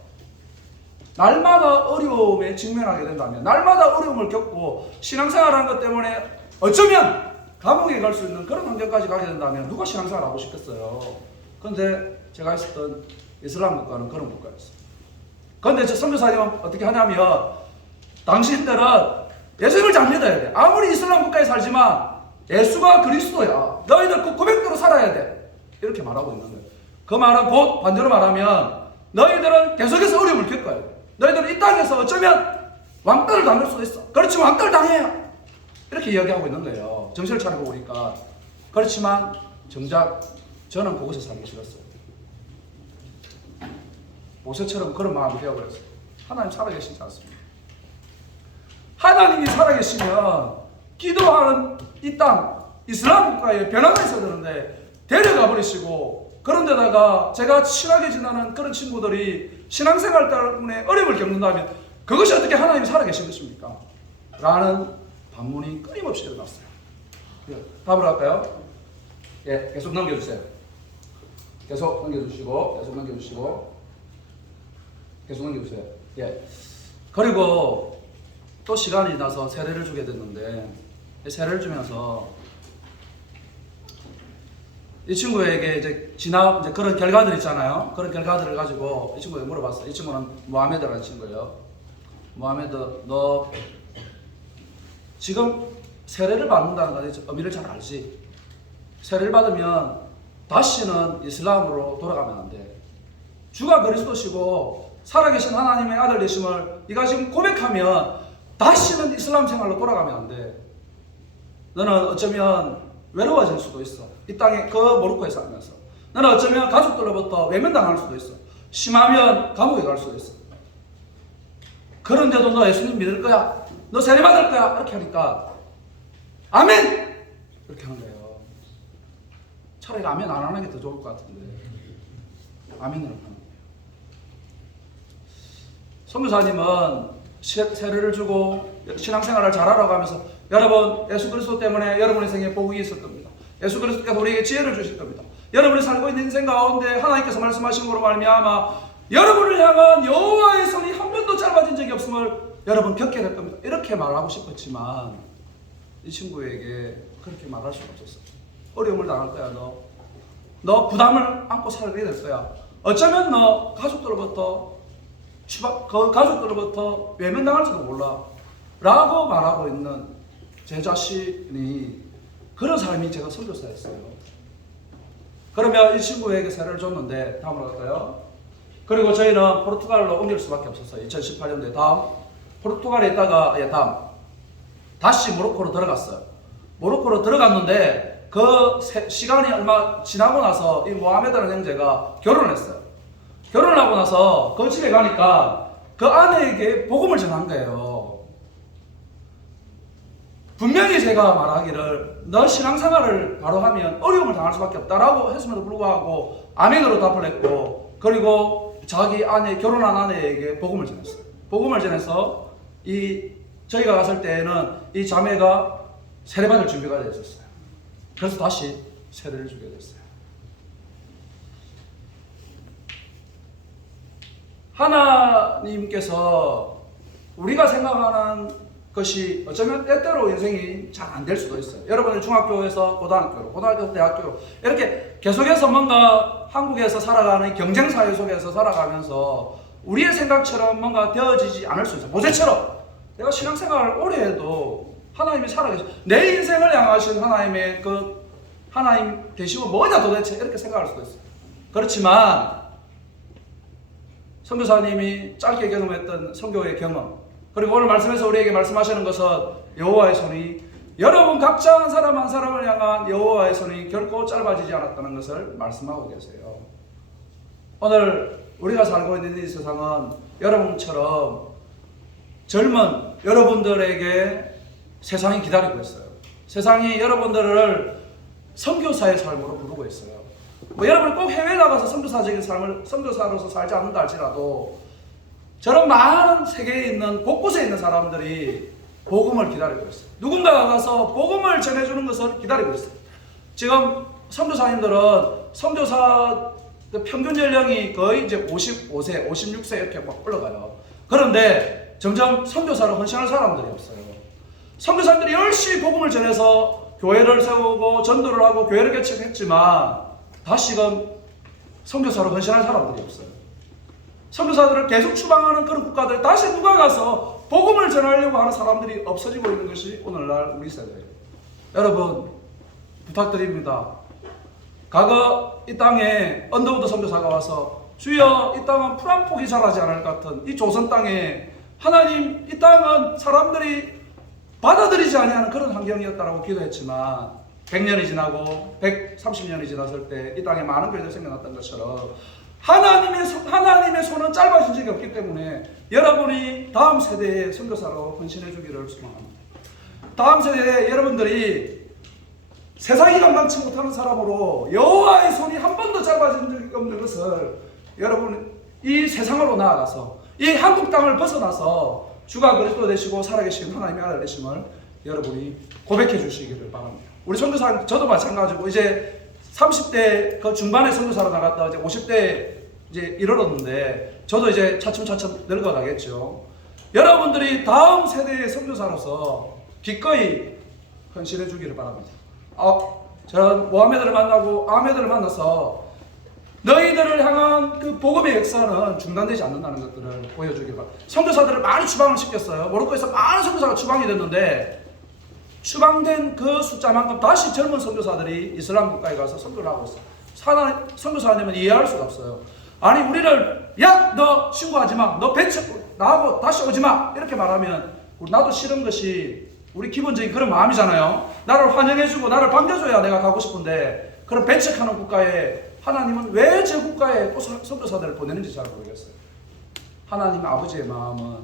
날마다 어려움에 직면하게 된다면, 날마다 어려움을 겪고 신앙생활하는 것 때문에 어쩌면 감옥에 갈 수 있는 그런 환경까지 가게 된다면 누가 신앙생활 하고 싶겠어요. 그런데 제가 있었던 이슬람 국가는 그런 국가였어요. 그런데 저 선교사님은 어떻게 하냐면, 당신들은 예수님을 잘 믿어야 돼. 아무리 이슬람 국가에 살지만 예수가 그리스도야. 너희들 그 고백대로 살아야 돼. 이렇게 말하고 있는 거예요. 그 말은 곧 반대로 말하면 너희들은 계속해서 어려움을 겪어야 돼. 너희들은 이 땅에서 어쩌면 왕따를 당할 수도 있어. 그렇지만 왕따를 당해요. 이렇게 이야기하고 있는 거예요. 정신을 차리고 보니까. 그렇지만 정작 저는 그곳에 살기 싫었어요. 모세처럼 그런 마음이 되어버렸어요. 하나님 살아계시지 않습니다. 하나님이 살아계시면 기도하는 이 땅, 이슬람 국가에 변화가 있어야 되는데 데려가 버리시고, 그런데다가 제가 친하게 지내는 그런 친구들이 신앙생활 때문에 어려움을 겪는다면 그것이 어떻게 하나님이 살아계신 것입니까? 라는 반문이 끊임없이 일어났어요. 답을 할까요? 예, 계속 넘겨주세요. 계속 넘겨주시고. 예. 그리고 또 시간이 지나서 세례를 주게 됐는데, 세례를 주면서 이 친구에게 이제 그런 결과들 있잖아요. 그런 결과들을 가지고 이 친구에게 물어봤어요. 이 친구는 모하메드라는 친구예요. 모하메드, 너 지금 세례를 받는다는 것의 의미를 잘 알지? 세례를 받으면 다시는 이슬람으로 돌아가면 안 돼. 주가 그리스도시고 살아계신 하나님의 아들 되심을 네가 지금 고백하면 다시는 이슬람 생활로 돌아가면 안 돼. 너는 어쩌면 외로워질 수도 있어. 이 땅에 그 모로코에 살면서. 너는 어쩌면 가족들로부터 외면당할 수도 있어. 심하면 감옥에 갈 수도 있어. 그런데도 너 예수님 믿을 거야? 너 세례 받을 거야? 이렇게 하니까 아멘! 이렇게 하는 거예요. 차라리 아멘 안 하는 게 더 좋을 것 같은데 아멘을 하는 거예요. 선교사님은 세례를 주고 신앙생활을 잘하라고 하면서, 여러분 예수 그리스도 때문에 여러분의 생에 복이 있을 겁니다. 예수 그리스도께서 우리에게 지혜를 주실 겁니다. 여러분이 살고 있는 인생 가운데 하나님께서 말씀하신 것으로 말미암아 여러분을 향한 여호와의 손이 한 번도 짧아진 적이 없음을 여러분 겪게 될 겁니다. 이렇게 말하고 싶었지만 이 친구에게 그렇게 말할 수가 없었어요. 어려움을 당할 거야. 너 부담을 안고 살게 될 거야. 어쩌면 너 가족들로부터 외면당할지도 몰라 라고 말하고 있는 제 자신이, 그런 사람이 제가 선교사였어요. 그러면 이 친구에게 세례를 줬는데, 다음으로 갈까요? 그리고 저희는 포르투갈로 옮길 수밖에 없었어요. 2018년도에 포르투갈에 있다가 다시 모로코로 들어갔어요. 모로코로 들어갔는데 그 시간이 얼마 지나고 나서 이 모하메드라는 형제가 결혼을 했어요. 결혼을 하고 나서 그 집에 가니까 그 아내에게 복음을 전한 거예요. 분명히 제가 말하기를 너 신앙생활을 바로 하면 어려움을 당할 수밖에 없다라고 했음에도 불구하고 아멘으로 답을 했고, 그리고 자기 아내, 결혼한 아내에게 복음을 전했어요. 복음을 전해서 저희가 갔을 때에는 이 자매가 세례받을 준비가 되어 있었어요. 그래서 다시 세례를 주게 됐어요. 하나님께서 우리가 생각하는 것이 어쩌면 때때로 인생이 잘 안 될 수도 있어요. 여러분들 중학교에서 고등학교로, 고등학교에서 대학교로 이렇게 계속해서 뭔가 한국에서 살아가는 경쟁사회 속에서 살아가면서 우리의 생각처럼 뭔가 되어지지 않을 수 있어요. 모세처럼 내가 신앙생활을 오래 해도 하나님이 살아계셔. 내 인생을 향하신 하나님의 그 하나님 되시고 뭐냐 도대체 이렇게 생각할 수도 있어요. 그렇지만 선교사님이 짧게 경험했던 선교의 경험, 그리고 오늘 말씀에서 우리에게 말씀하시는 것은 여호와의 손이 여러분 각자 한 사람 한 사람을 향한 여호와의 손이 결코 짧아지지 않았다는 것을 말씀하고 계세요. 오늘 우리가 살고 있는 이 세상은 여러분처럼 젊은 여러분들에게 세상이 기다리고 있어요. 세상이 여러분들을 선교사의 삶으로 부르고 있어요. 여러분이 꼭 해외에 나가서 선교사적인 삶을 선교사로서 살지 않는다 할지라도 저런 많은 세계에 있는 곳곳에 있는 사람들이 복음을 기다리고 있어요. 누군가가 가서 복음을 전해주는 것을 기다리고 있어요. 지금 선교사님들은 선교사 평균 연령이 거의 이제 55세, 56세 이렇게 막 올라가요. 그런데 점점 선교사로 헌신할 사람들이 없어요. 선교사님들이 열심히 복음을 전해서 교회를 세우고 전도를 하고 교회를 개척했지만 다시금 선교사로 헌신할 사람들이 없어요. 선교사들을 계속 추방하는 그런 국가들 다시 누가 가서 복음을 전하려고 하는 사람들이 없어지고 있는 것이 오늘날 우리 세대예요. 여러분 부탁드립니다. 과거 이 땅에 언더우드 선교사가 와서 주여 이 땅은 풀 한 폭이 자라지 않을 것 같은 이 조선 땅에 하나님 이 땅은 사람들이 받아들이지 아니하는 그런 환경이었다라고 기도했지만 100년이 지나고 130년이 지났을 때 이 땅에 많은 교회들이 생겨났던 것처럼 하나님의 손은 짧아진 적이 없기 때문에 여러분이 다음 세대의 선교사로 헌신해 주기를 소망합니다. 다음 세대에 여러분들이 세상이 감당치 못하는 사람으로 여호와의 손이 한 번도 짧아진 적이 없는 것을 여러분 이 세상으로 나아가서 이 한국 땅을 벗어나서 주가 그리스도 되시고 살아계신 하나님의 아들 되심을 여러분이 고백해 주시기를 바랍니다. 우리 선교사 저도 마찬가지고 이제 30대 그 중반에 선교사로 나갔다 이제 50대 이제 이르렀는데 저도 이제 차츰차츰 늙어가겠죠. 여러분들이 다음 세대의 선교사로서 기꺼이 헌신해 주기를 바랍니다. 저는 모하메드를 만나고 아메드를 만나서 너희들을 향한 그 복음의 역사는 중단되지 않는다는 것들을 보여주기를 바랍니다. 선교사들을 많이 추방을 시켰어요. 모로코에서 많은 선교사가 추방이 됐는데 추방된 그 숫자만큼 다시 젊은 선교사들이 이슬람 국가에 가서 선교를 하고 있어요. 선교사님은 이해할 수가 없어요. 아니 우리를 야 너 신고하지 마, 너 배척 나하고 다시 오지 마 이렇게 말하면 나도 싫은 것이 우리 기본적인 그런 마음이잖아요. 나를 환영해주고 나를 반겨줘야 내가 가고 싶은데 그런 배척하는 국가에 하나님은 왜 제 국가에 또 선교사들을 보내는지 잘 모르겠어요. 하나님 아버지의 마음은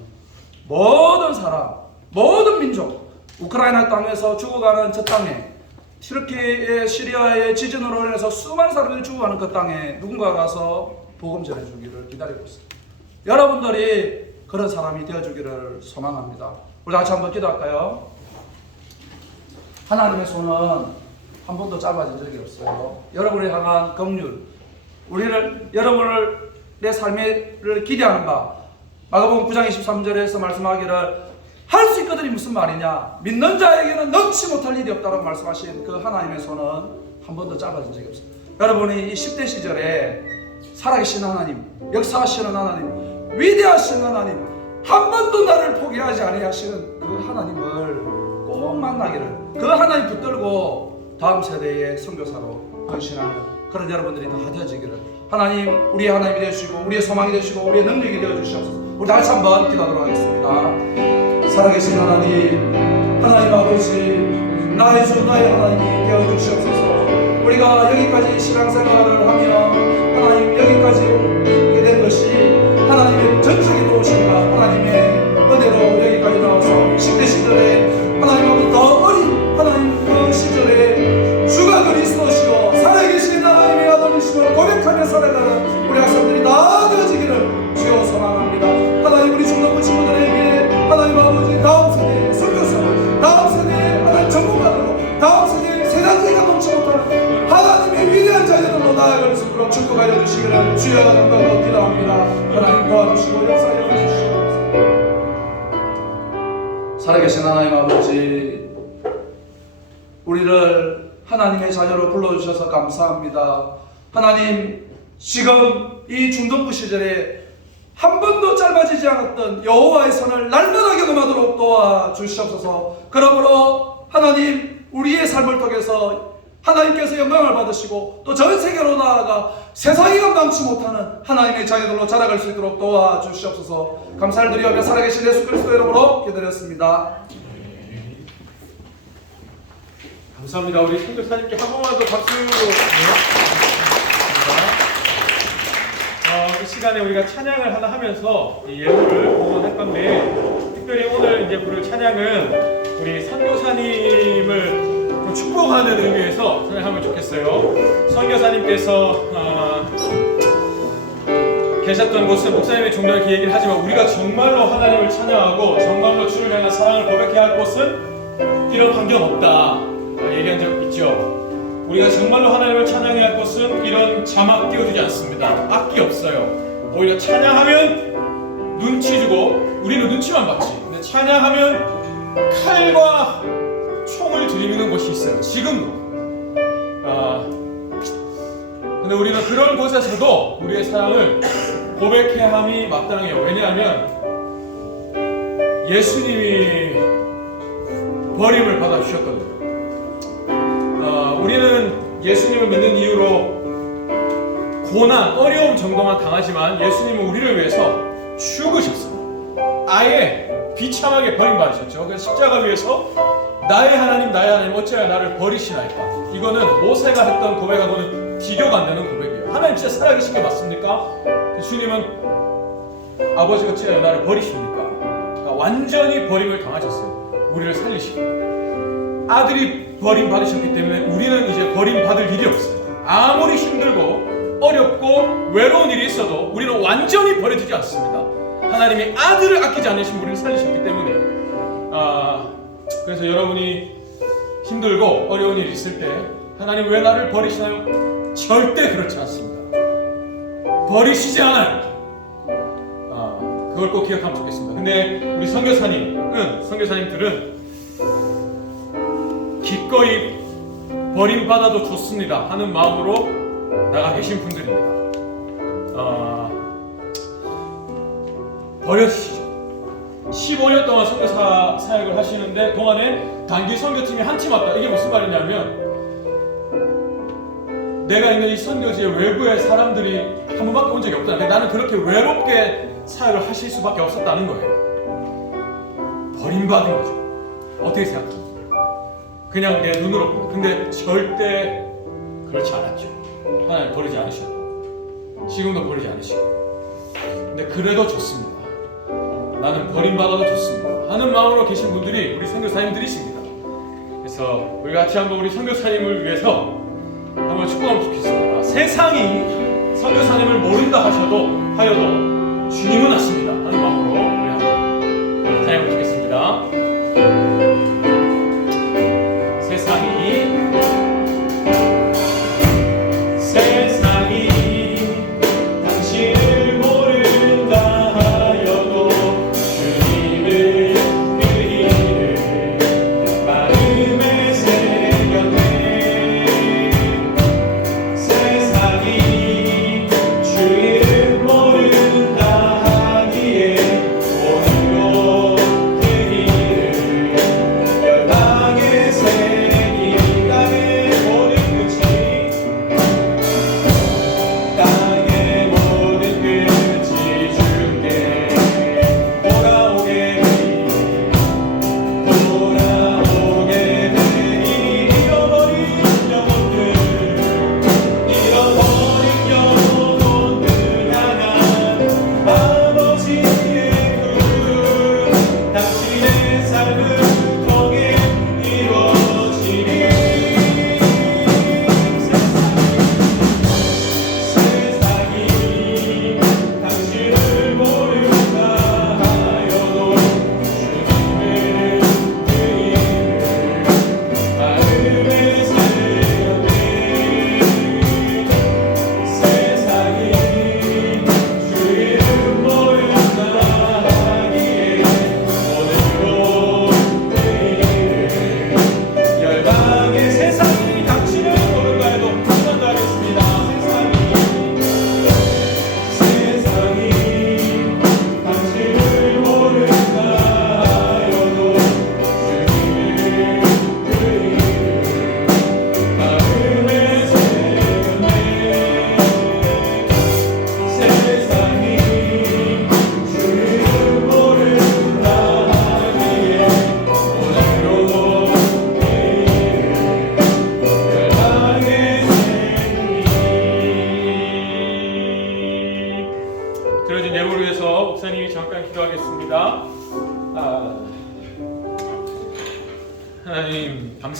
모든 사람, 모든 민족, 우크라이나 땅에서 죽어가는 저 땅에, 튀르키예, 시리아의 지진으로 인해서 수많은 사람들이 죽어가는 그 땅에 누군가 가서 복음 전해주기를 기다리고 있어요. 여러분들이 그런 사람이 되어주기를 소망합니다. 우리 같이 한번 기도할까요? 하나님의 손은 한 번도 짧아진 적이 없어요. 여러분을 향한 긍휼, 여러분을 내 삶을 기대하는 바, 마가복음 9장 23절에서 말씀하기를 할 수 있거든이 무슨 말이냐? 믿는 자에게는 넣지 못할 일이 없다고 말씀하신 그 하나님의 손은 한 번도 짧아진 적이 없어요. 여러분이 이 10대 시절에 살아계신 하나님, 역사하시는 하나님, 위대하신 하나님, 한 번도 나를 포기하지 아니하시는 그 하나님을 꼭 만나기를, 그 하나님 붙들고 다음 세대의 선교사로 헌신하는 그런 여러분들이 다 되어지기를 하나님, 우리의 하나님이 되시고 우리의 소망이 되시고 우리의 능력이 되어주시옵소서. 우리 다시 한번 기도하도록 하겠습니다. 살아계신 하나님, 하나님 아버지, 나의 주 나의 하나님이 되어주시옵소서. 우리가 여기까지 신앙생활을 하며 하나님 여기까지 오게 된 것이 하나님의 전적인 도우심과 나아갈 수 있도록 축복하여 주시기를 주여 간절히 기도합니다. 하나님 도와주시고 역사하여 주시옵소서. 살아계신 하나님 아버지, 우리를 하나님의 자녀로 불러주셔서 감사합니다. 하나님, 지금 이 중동부 시절에 한 번도 짧아지지 않았던 여호와의 선을 날마다 경험하도록 도와주시옵소서. 그러므로 하나님, 우리의 삶을 통해서 하나님께서 영광을 받으시고 또 전 세계로 나아가 세상이 감당치 못하는 하나님의 자녀들로 자라갈 수 있도록 도와주시옵소서. 감사를 드리며 살아계신 예수 그리스도 이름으로 기도드렸습니다. 감사합니다. 우리 선교사님께 한 번만 더 박수. 네. 이 시간에 우리가 찬양을 하나 하면서 이 예물을 봉헌할 건데, 특별히 오늘 이제 부를 찬양은 우리 선교사님을 축복하는 의미에서 찬양하면 좋겠어요. 선교사님께서 계셨던 곳은 목사님의 종종 이렇게 얘기를 하지만, 우리가 정말로 하나님을 찬양하고 정말로 주를 향한 사랑을 고백해야 할 곳은 이런 환경 없다 얘기한 적 있죠. 우리가 정말로 하나님을 찬양해야 할 것은 이런 자막 띄워주지 않습니다. 악기 없어요. 오히려 찬양하면 눈치 주고 우리는 눈치만 받지. 근데 찬양하면 칼과 총을 들이미는 곳이 있어요. 지금도. 근데 우리는 그런 곳에서도 우리의 사랑을 고백해야 함이 마땅해요. 왜냐하면 예수님이 버림을 받아주셨거든요. 우리는 예수님을 믿는 이유로 고난, 어려움 정도만 당하지만 예수님은 우리를 위해서 죽으셨어요. 아예 비참하게 버림받으셨죠. 그래서 십자가 위에서 나의 하나님 어찌하여 나를 버리시나이까. 이거는 모세가 했던 고백하고는 비교가 안 되는 고백이에요. 하나님 진짜 살아계신 게 맞습니까? 주님은 아버지가 어찌하여 나를 버리십니까? 그러니까 완전히 버림을 당하셨어요. 우리를 살리시고. 아들이 버림받으셨기 때문에 우리는 이제 버림받을 일이 없어요. 아무리 힘들고 어렵고 외로운 일이 있어도 우리는 완전히 버려지지 않습니다. 하나님이 아들을 아끼지 않으신 우리를 살리셨기 때문에. 그래서 여러분이 힘들고 어려운 일이 있을 때 하나님 왜 나를 버리시나요? 절대 그렇지 않습니다. 버리시지 않아요. 그걸 꼭 기억하면 좋겠습니다. 근데 우리 선교사님들은 기꺼이 버림받아도 좋습니다 하는 마음으로 나가 계신 분들입니다. 버려주시죠. 15년 동안 선교사 사역을 하시는데 동안에 단기 선교팀이 한 팀 왔다. 이게 무슨 말이냐면, 내가 있는 이 선교지의 외부의 사람들이 한 번밖에 온 적이 없다. 나는 그렇게 외롭게 사역을 하실 수밖에 없었다는 거예요. 버림받은 거죠. 어떻게 생각합니까? 그냥 내 눈으로 보고. 근데 절대 그렇지 않았죠. 하나님 버리지 않으셨고 지금도 버리지 않으시고. 근데 그래도 좋습니다. 나는 버림받아도 좋습니다 하는 마음으로 계신 분들이 우리 선교사님들이십니다. 그래서 우리 같이 한번 우리 선교사님을 위해서 한번 축복하면 좋겠습니다. 세상이 선교사님을 모른다 하여도 주님은 아십니다 하는 마음으로 우리 한번 찬양하면 좋겠습니다. 주의 모른다 하기에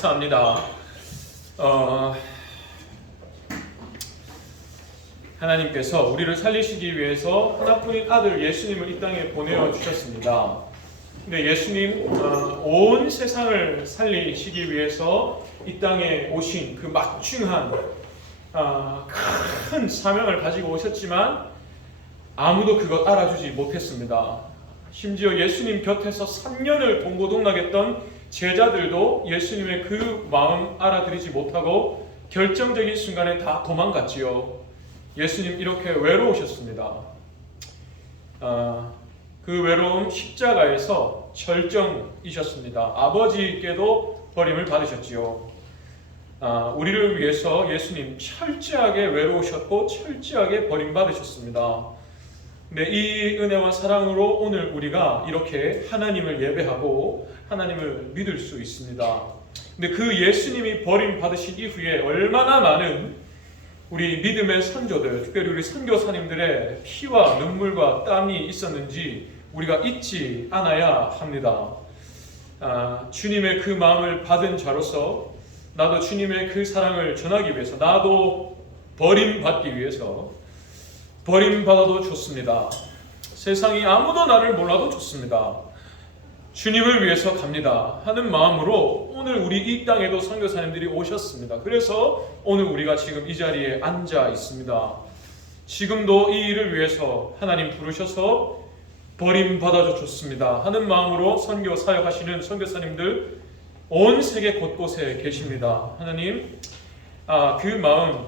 감사합니다. 하나님께서 우리를 살리시기 위해서 하나뿐인 아들 예수님을 이 땅에 보내어 주셨습니다. 근데 예수님 온 세상을 살리시기 위해서 이 땅에 오신 그 막중한 큰 사명을 가지고 오셨지만 아무도 그것 알아주지 못했습니다. 심지어 예수님 곁에서 3년을 동고동락했던 제자들도 예수님의 그 마음 알아들이지 못하고 결정적인 순간에 다 도망갔지요. 예수님 이렇게 외로우셨습니다. 그 외로움 십자가에서 절정이셨습니다. 아버지께도 버림을 받으셨지요. 우리를 위해서 예수님 철저하게 외로우셨고 철저하게 버림받으셨습니다. 네, 이 은혜와 사랑으로 오늘 우리가 이렇게 하나님을 예배하고 하나님을 믿을 수 있습니다. 근데 그 예수님이 버림받으신 이후에 얼마나 많은 우리 믿음의 선조들, 특별히 우리 선교사님들의 피와 눈물과 땀이 있었는지 우리가 잊지 않아야 합니다. 주님의 그 마음을 받은 자로서 나도 주님의 그 사랑을 전하기 위해서, 나도 버림받기 위해서 버림받아도 좋습니다. 세상이 아무도 나를 몰라도 좋습니다. 주님을 위해서 갑니다 하는 마음으로 오늘 우리 이 땅에도 선교사님들이 오셨습니다. 그래서 오늘 우리가 지금 이 자리에 앉아 있습니다. 지금도 이 일을 위해서 하나님 부르셔서 버림받아줘 좋습니다 하는 마음으로 선교 사역하시는 선교사님들 온 세계 곳곳에 계십니다. 하나님, 그 마음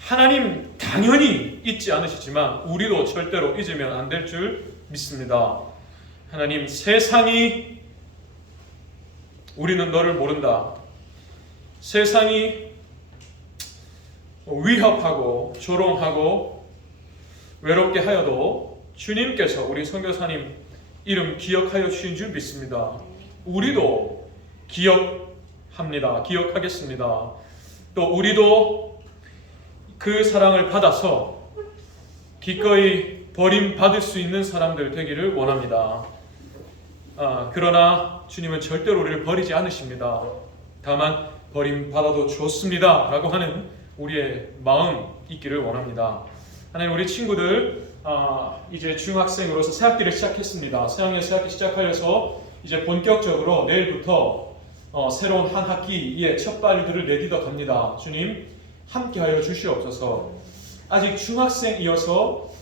하나님 당연히 잊지 않으시지만 우리도 절대로 잊으면 안 될 줄 믿습니다. 하나님, 세상이 우리는 너를 모른다, 세상이 위협하고 조롱하고 외롭게 하여도 주님께서 우리 선교사님 이름 기억하여 주신 줄 믿습니다. 우리도 기억합니다. 기억하겠습니다. 또 우리도 그 사랑을 받아서 기꺼이 버림받을 수 있는 사람들 되기를 원합니다. 그러나 주님은 절대로 우리를 버리지 않으십니다. 다만 버림받아도 좋습니다 라고 하는 우리의 마음 있기를 원합니다. 하나님, 우리 친구들 이제 중학생으로서 새학기를 시작했습니다. 새학년 새학기 시작하여서 이제 본격적으로 내일부터 새로운 한 학기의 첫 발들을 내딛어 갑니다. 주님 함께하여 주시옵소서. 아직 중학생이어서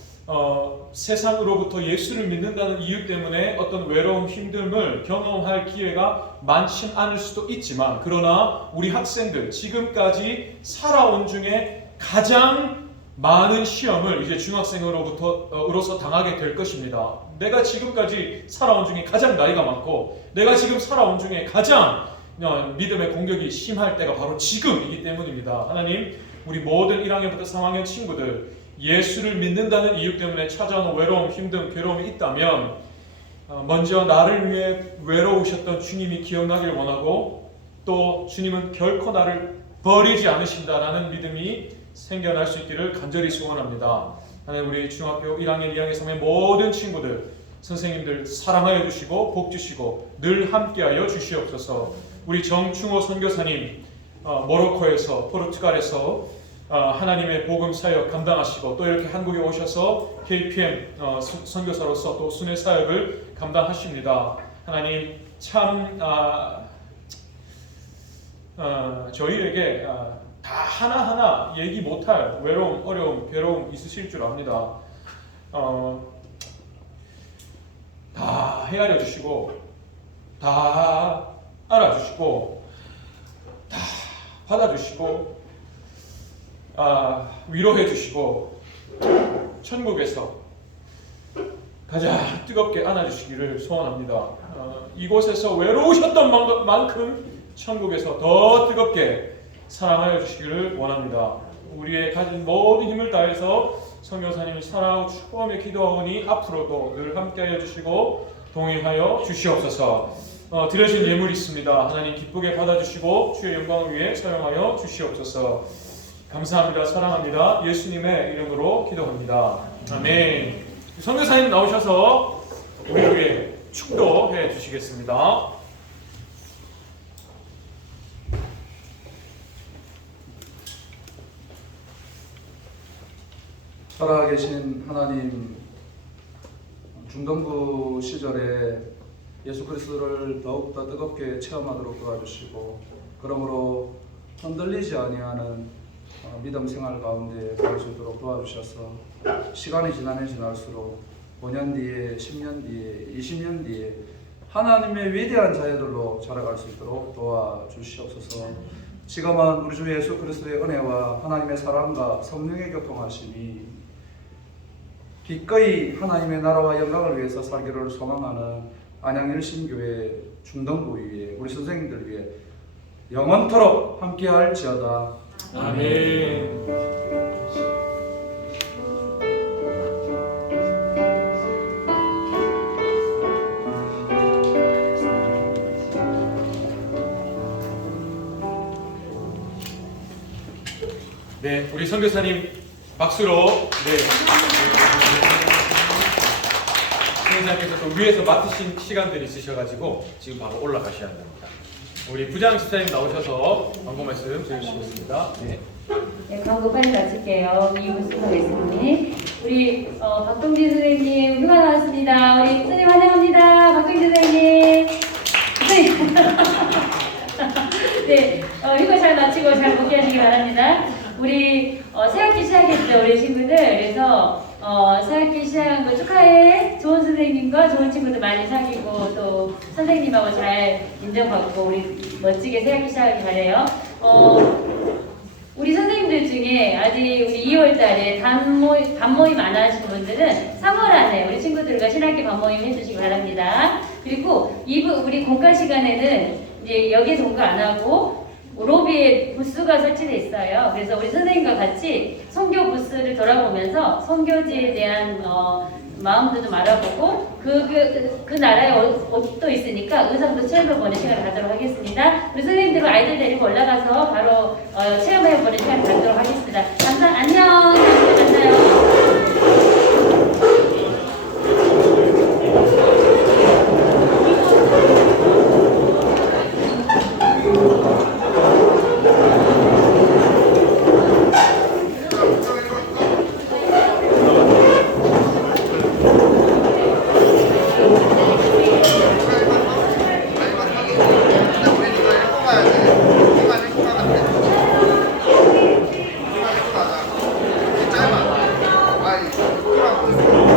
세상으로부터 예수를 믿는다는 이유 때문에 어떤 외로움, 힘듦을 경험할 기회가 많진 않을 수도 있지만, 그러나 우리 학생들 지금까지 살아온 중에 가장 많은 시험을 이제 중학생으로서 당하게 될 것입니다. 내가 지금까지 살아온 중에 가장 나이가 많고 내가 지금 살아온 중에 가장 믿음의 공격이 심할 때가 바로 지금이기 때문입니다. 하나님, 우리 모든 1학년부터 3학년 친구들 예수를 믿는다는 이유 때문에 찾아오는 외로움, 힘듦, 괴로움이 있다면 먼저 나를 위해 외로우셨던 주님이 기억나길 원하고, 또 주님은 결코 나를 버리지 않으신다라는 믿음이 생겨날 수 있기를 간절히 소원합니다. 하나님, 우리 중학교 1학년, 2학년, 3학년 모든 친구들, 선생님들 사랑하여 주시고 복 주시고 늘 함께하여 주시옵소서. 우리 정충호 선교사님 모로코에서, 포르투갈에서 하나님의 복음 사역 감당하시고 또 이렇게 한국에 오셔서 KPM 선교사로서 또 순회 사역을 감당하십니다. 하나님, 참 저희에게 다 하나하나 얘기 못할 외로움, 어려움, 괴로움 있으실 줄 압니다. 다 헤아려 주시고 다 알아주시고 다 받아주시고 위로해 주시고 천국에서 가장 뜨겁게 안아주시기를 소원합니다. 이곳에서 외로우셨던 만큼 천국에서 더 뜨겁게 사랑하여 주시기를 원합니다. 우리의 가진 모든 힘을 다해서 선교사님을 사랑하고 처음에 기도하오니 앞으로도 늘 함께하여 주시고 동행하여 주시옵소서. 드려진 예물이 있습니다. 하나님 기쁘게 받아주시고 주의 영광을 위해 사용하여 주시옵소서. 감사합니다. 사랑합니다. 예수님의 이름으로 기도합니다. 아멘. 선교사님 나오셔서 우리에게 축도해 주시겠습니다. 살아계신 하나님, 중동부 시절에 예수 그리스도를 더욱더 뜨겁게 체험하도록 도와주시고, 그러므로 흔들리지 아니하는 믿음 생활 가운데 갈 수 있도록 도와주셔서 시간이 지나면 지날수록 5년 뒤에, 10년 뒤에, 20년 뒤에 하나님의 위대한 자녀들로 자라갈 수 있도록 도와주시옵소서. 지금은 우리 주 예수 그리스도의 은혜와 하나님의 사랑과 성령의 교통하심이 기꺼이 하나님의 나라와 영광을 위해서 살기를 소망하는 안양일신교회 중동부 위에 우리 선생님들 위해 영원토록 함께할지어다. 아멘. 네, 우리 선교사님 박수로 선교사님께서 또 위에서 맡으신 시간들이 있으셔가지고 지금 바로 올라가셔야 합니다. 우리 부장 집사님 나오셔서 광고 말씀 드리시겠습니다. 네. 네, 광고 빨리 마칠게요. 이무수 말씀님. 우리 박동진 선생님 휴가 나왔습니다. 우리 선생님 환영합니다. 박동진 선생님. 선생님. 네, 휴가 잘 마치고 잘 복귀하시기 바랍니다. 우리 새학기 시작했죠, 우리 친구들. 그래서 새학기 시작한 거 축하해. 좋은 선생님과 좋은 친구들 많이 사귀고 또 선생님하고 잘 인정받고 우리 멋지게 새학기 시작하기 바래요. 우리 선생님들 중에 아직 우리 2월달에 반모임 안 하시는 분들은 3월 안에 우리 친구들과 신학기 반모임 해주시기 바랍니다. 그리고 우리 공과 시간에는 이제 여기에서 공부 안 하고 로비에 부스가 설치되어 있어요. 그래서 우리 선생님과 같이 선교 부스를 돌아보면서 선교지에 대한 마음도 좀 알아보고 그 나라에 옷도 있으니까 의상도 체험해보는 시간을 갖도록 하겠습니다. 우리 선생님들과 아이들 데리고 올라가서 바로 체험해보는 시간을 갖도록 하겠습니다.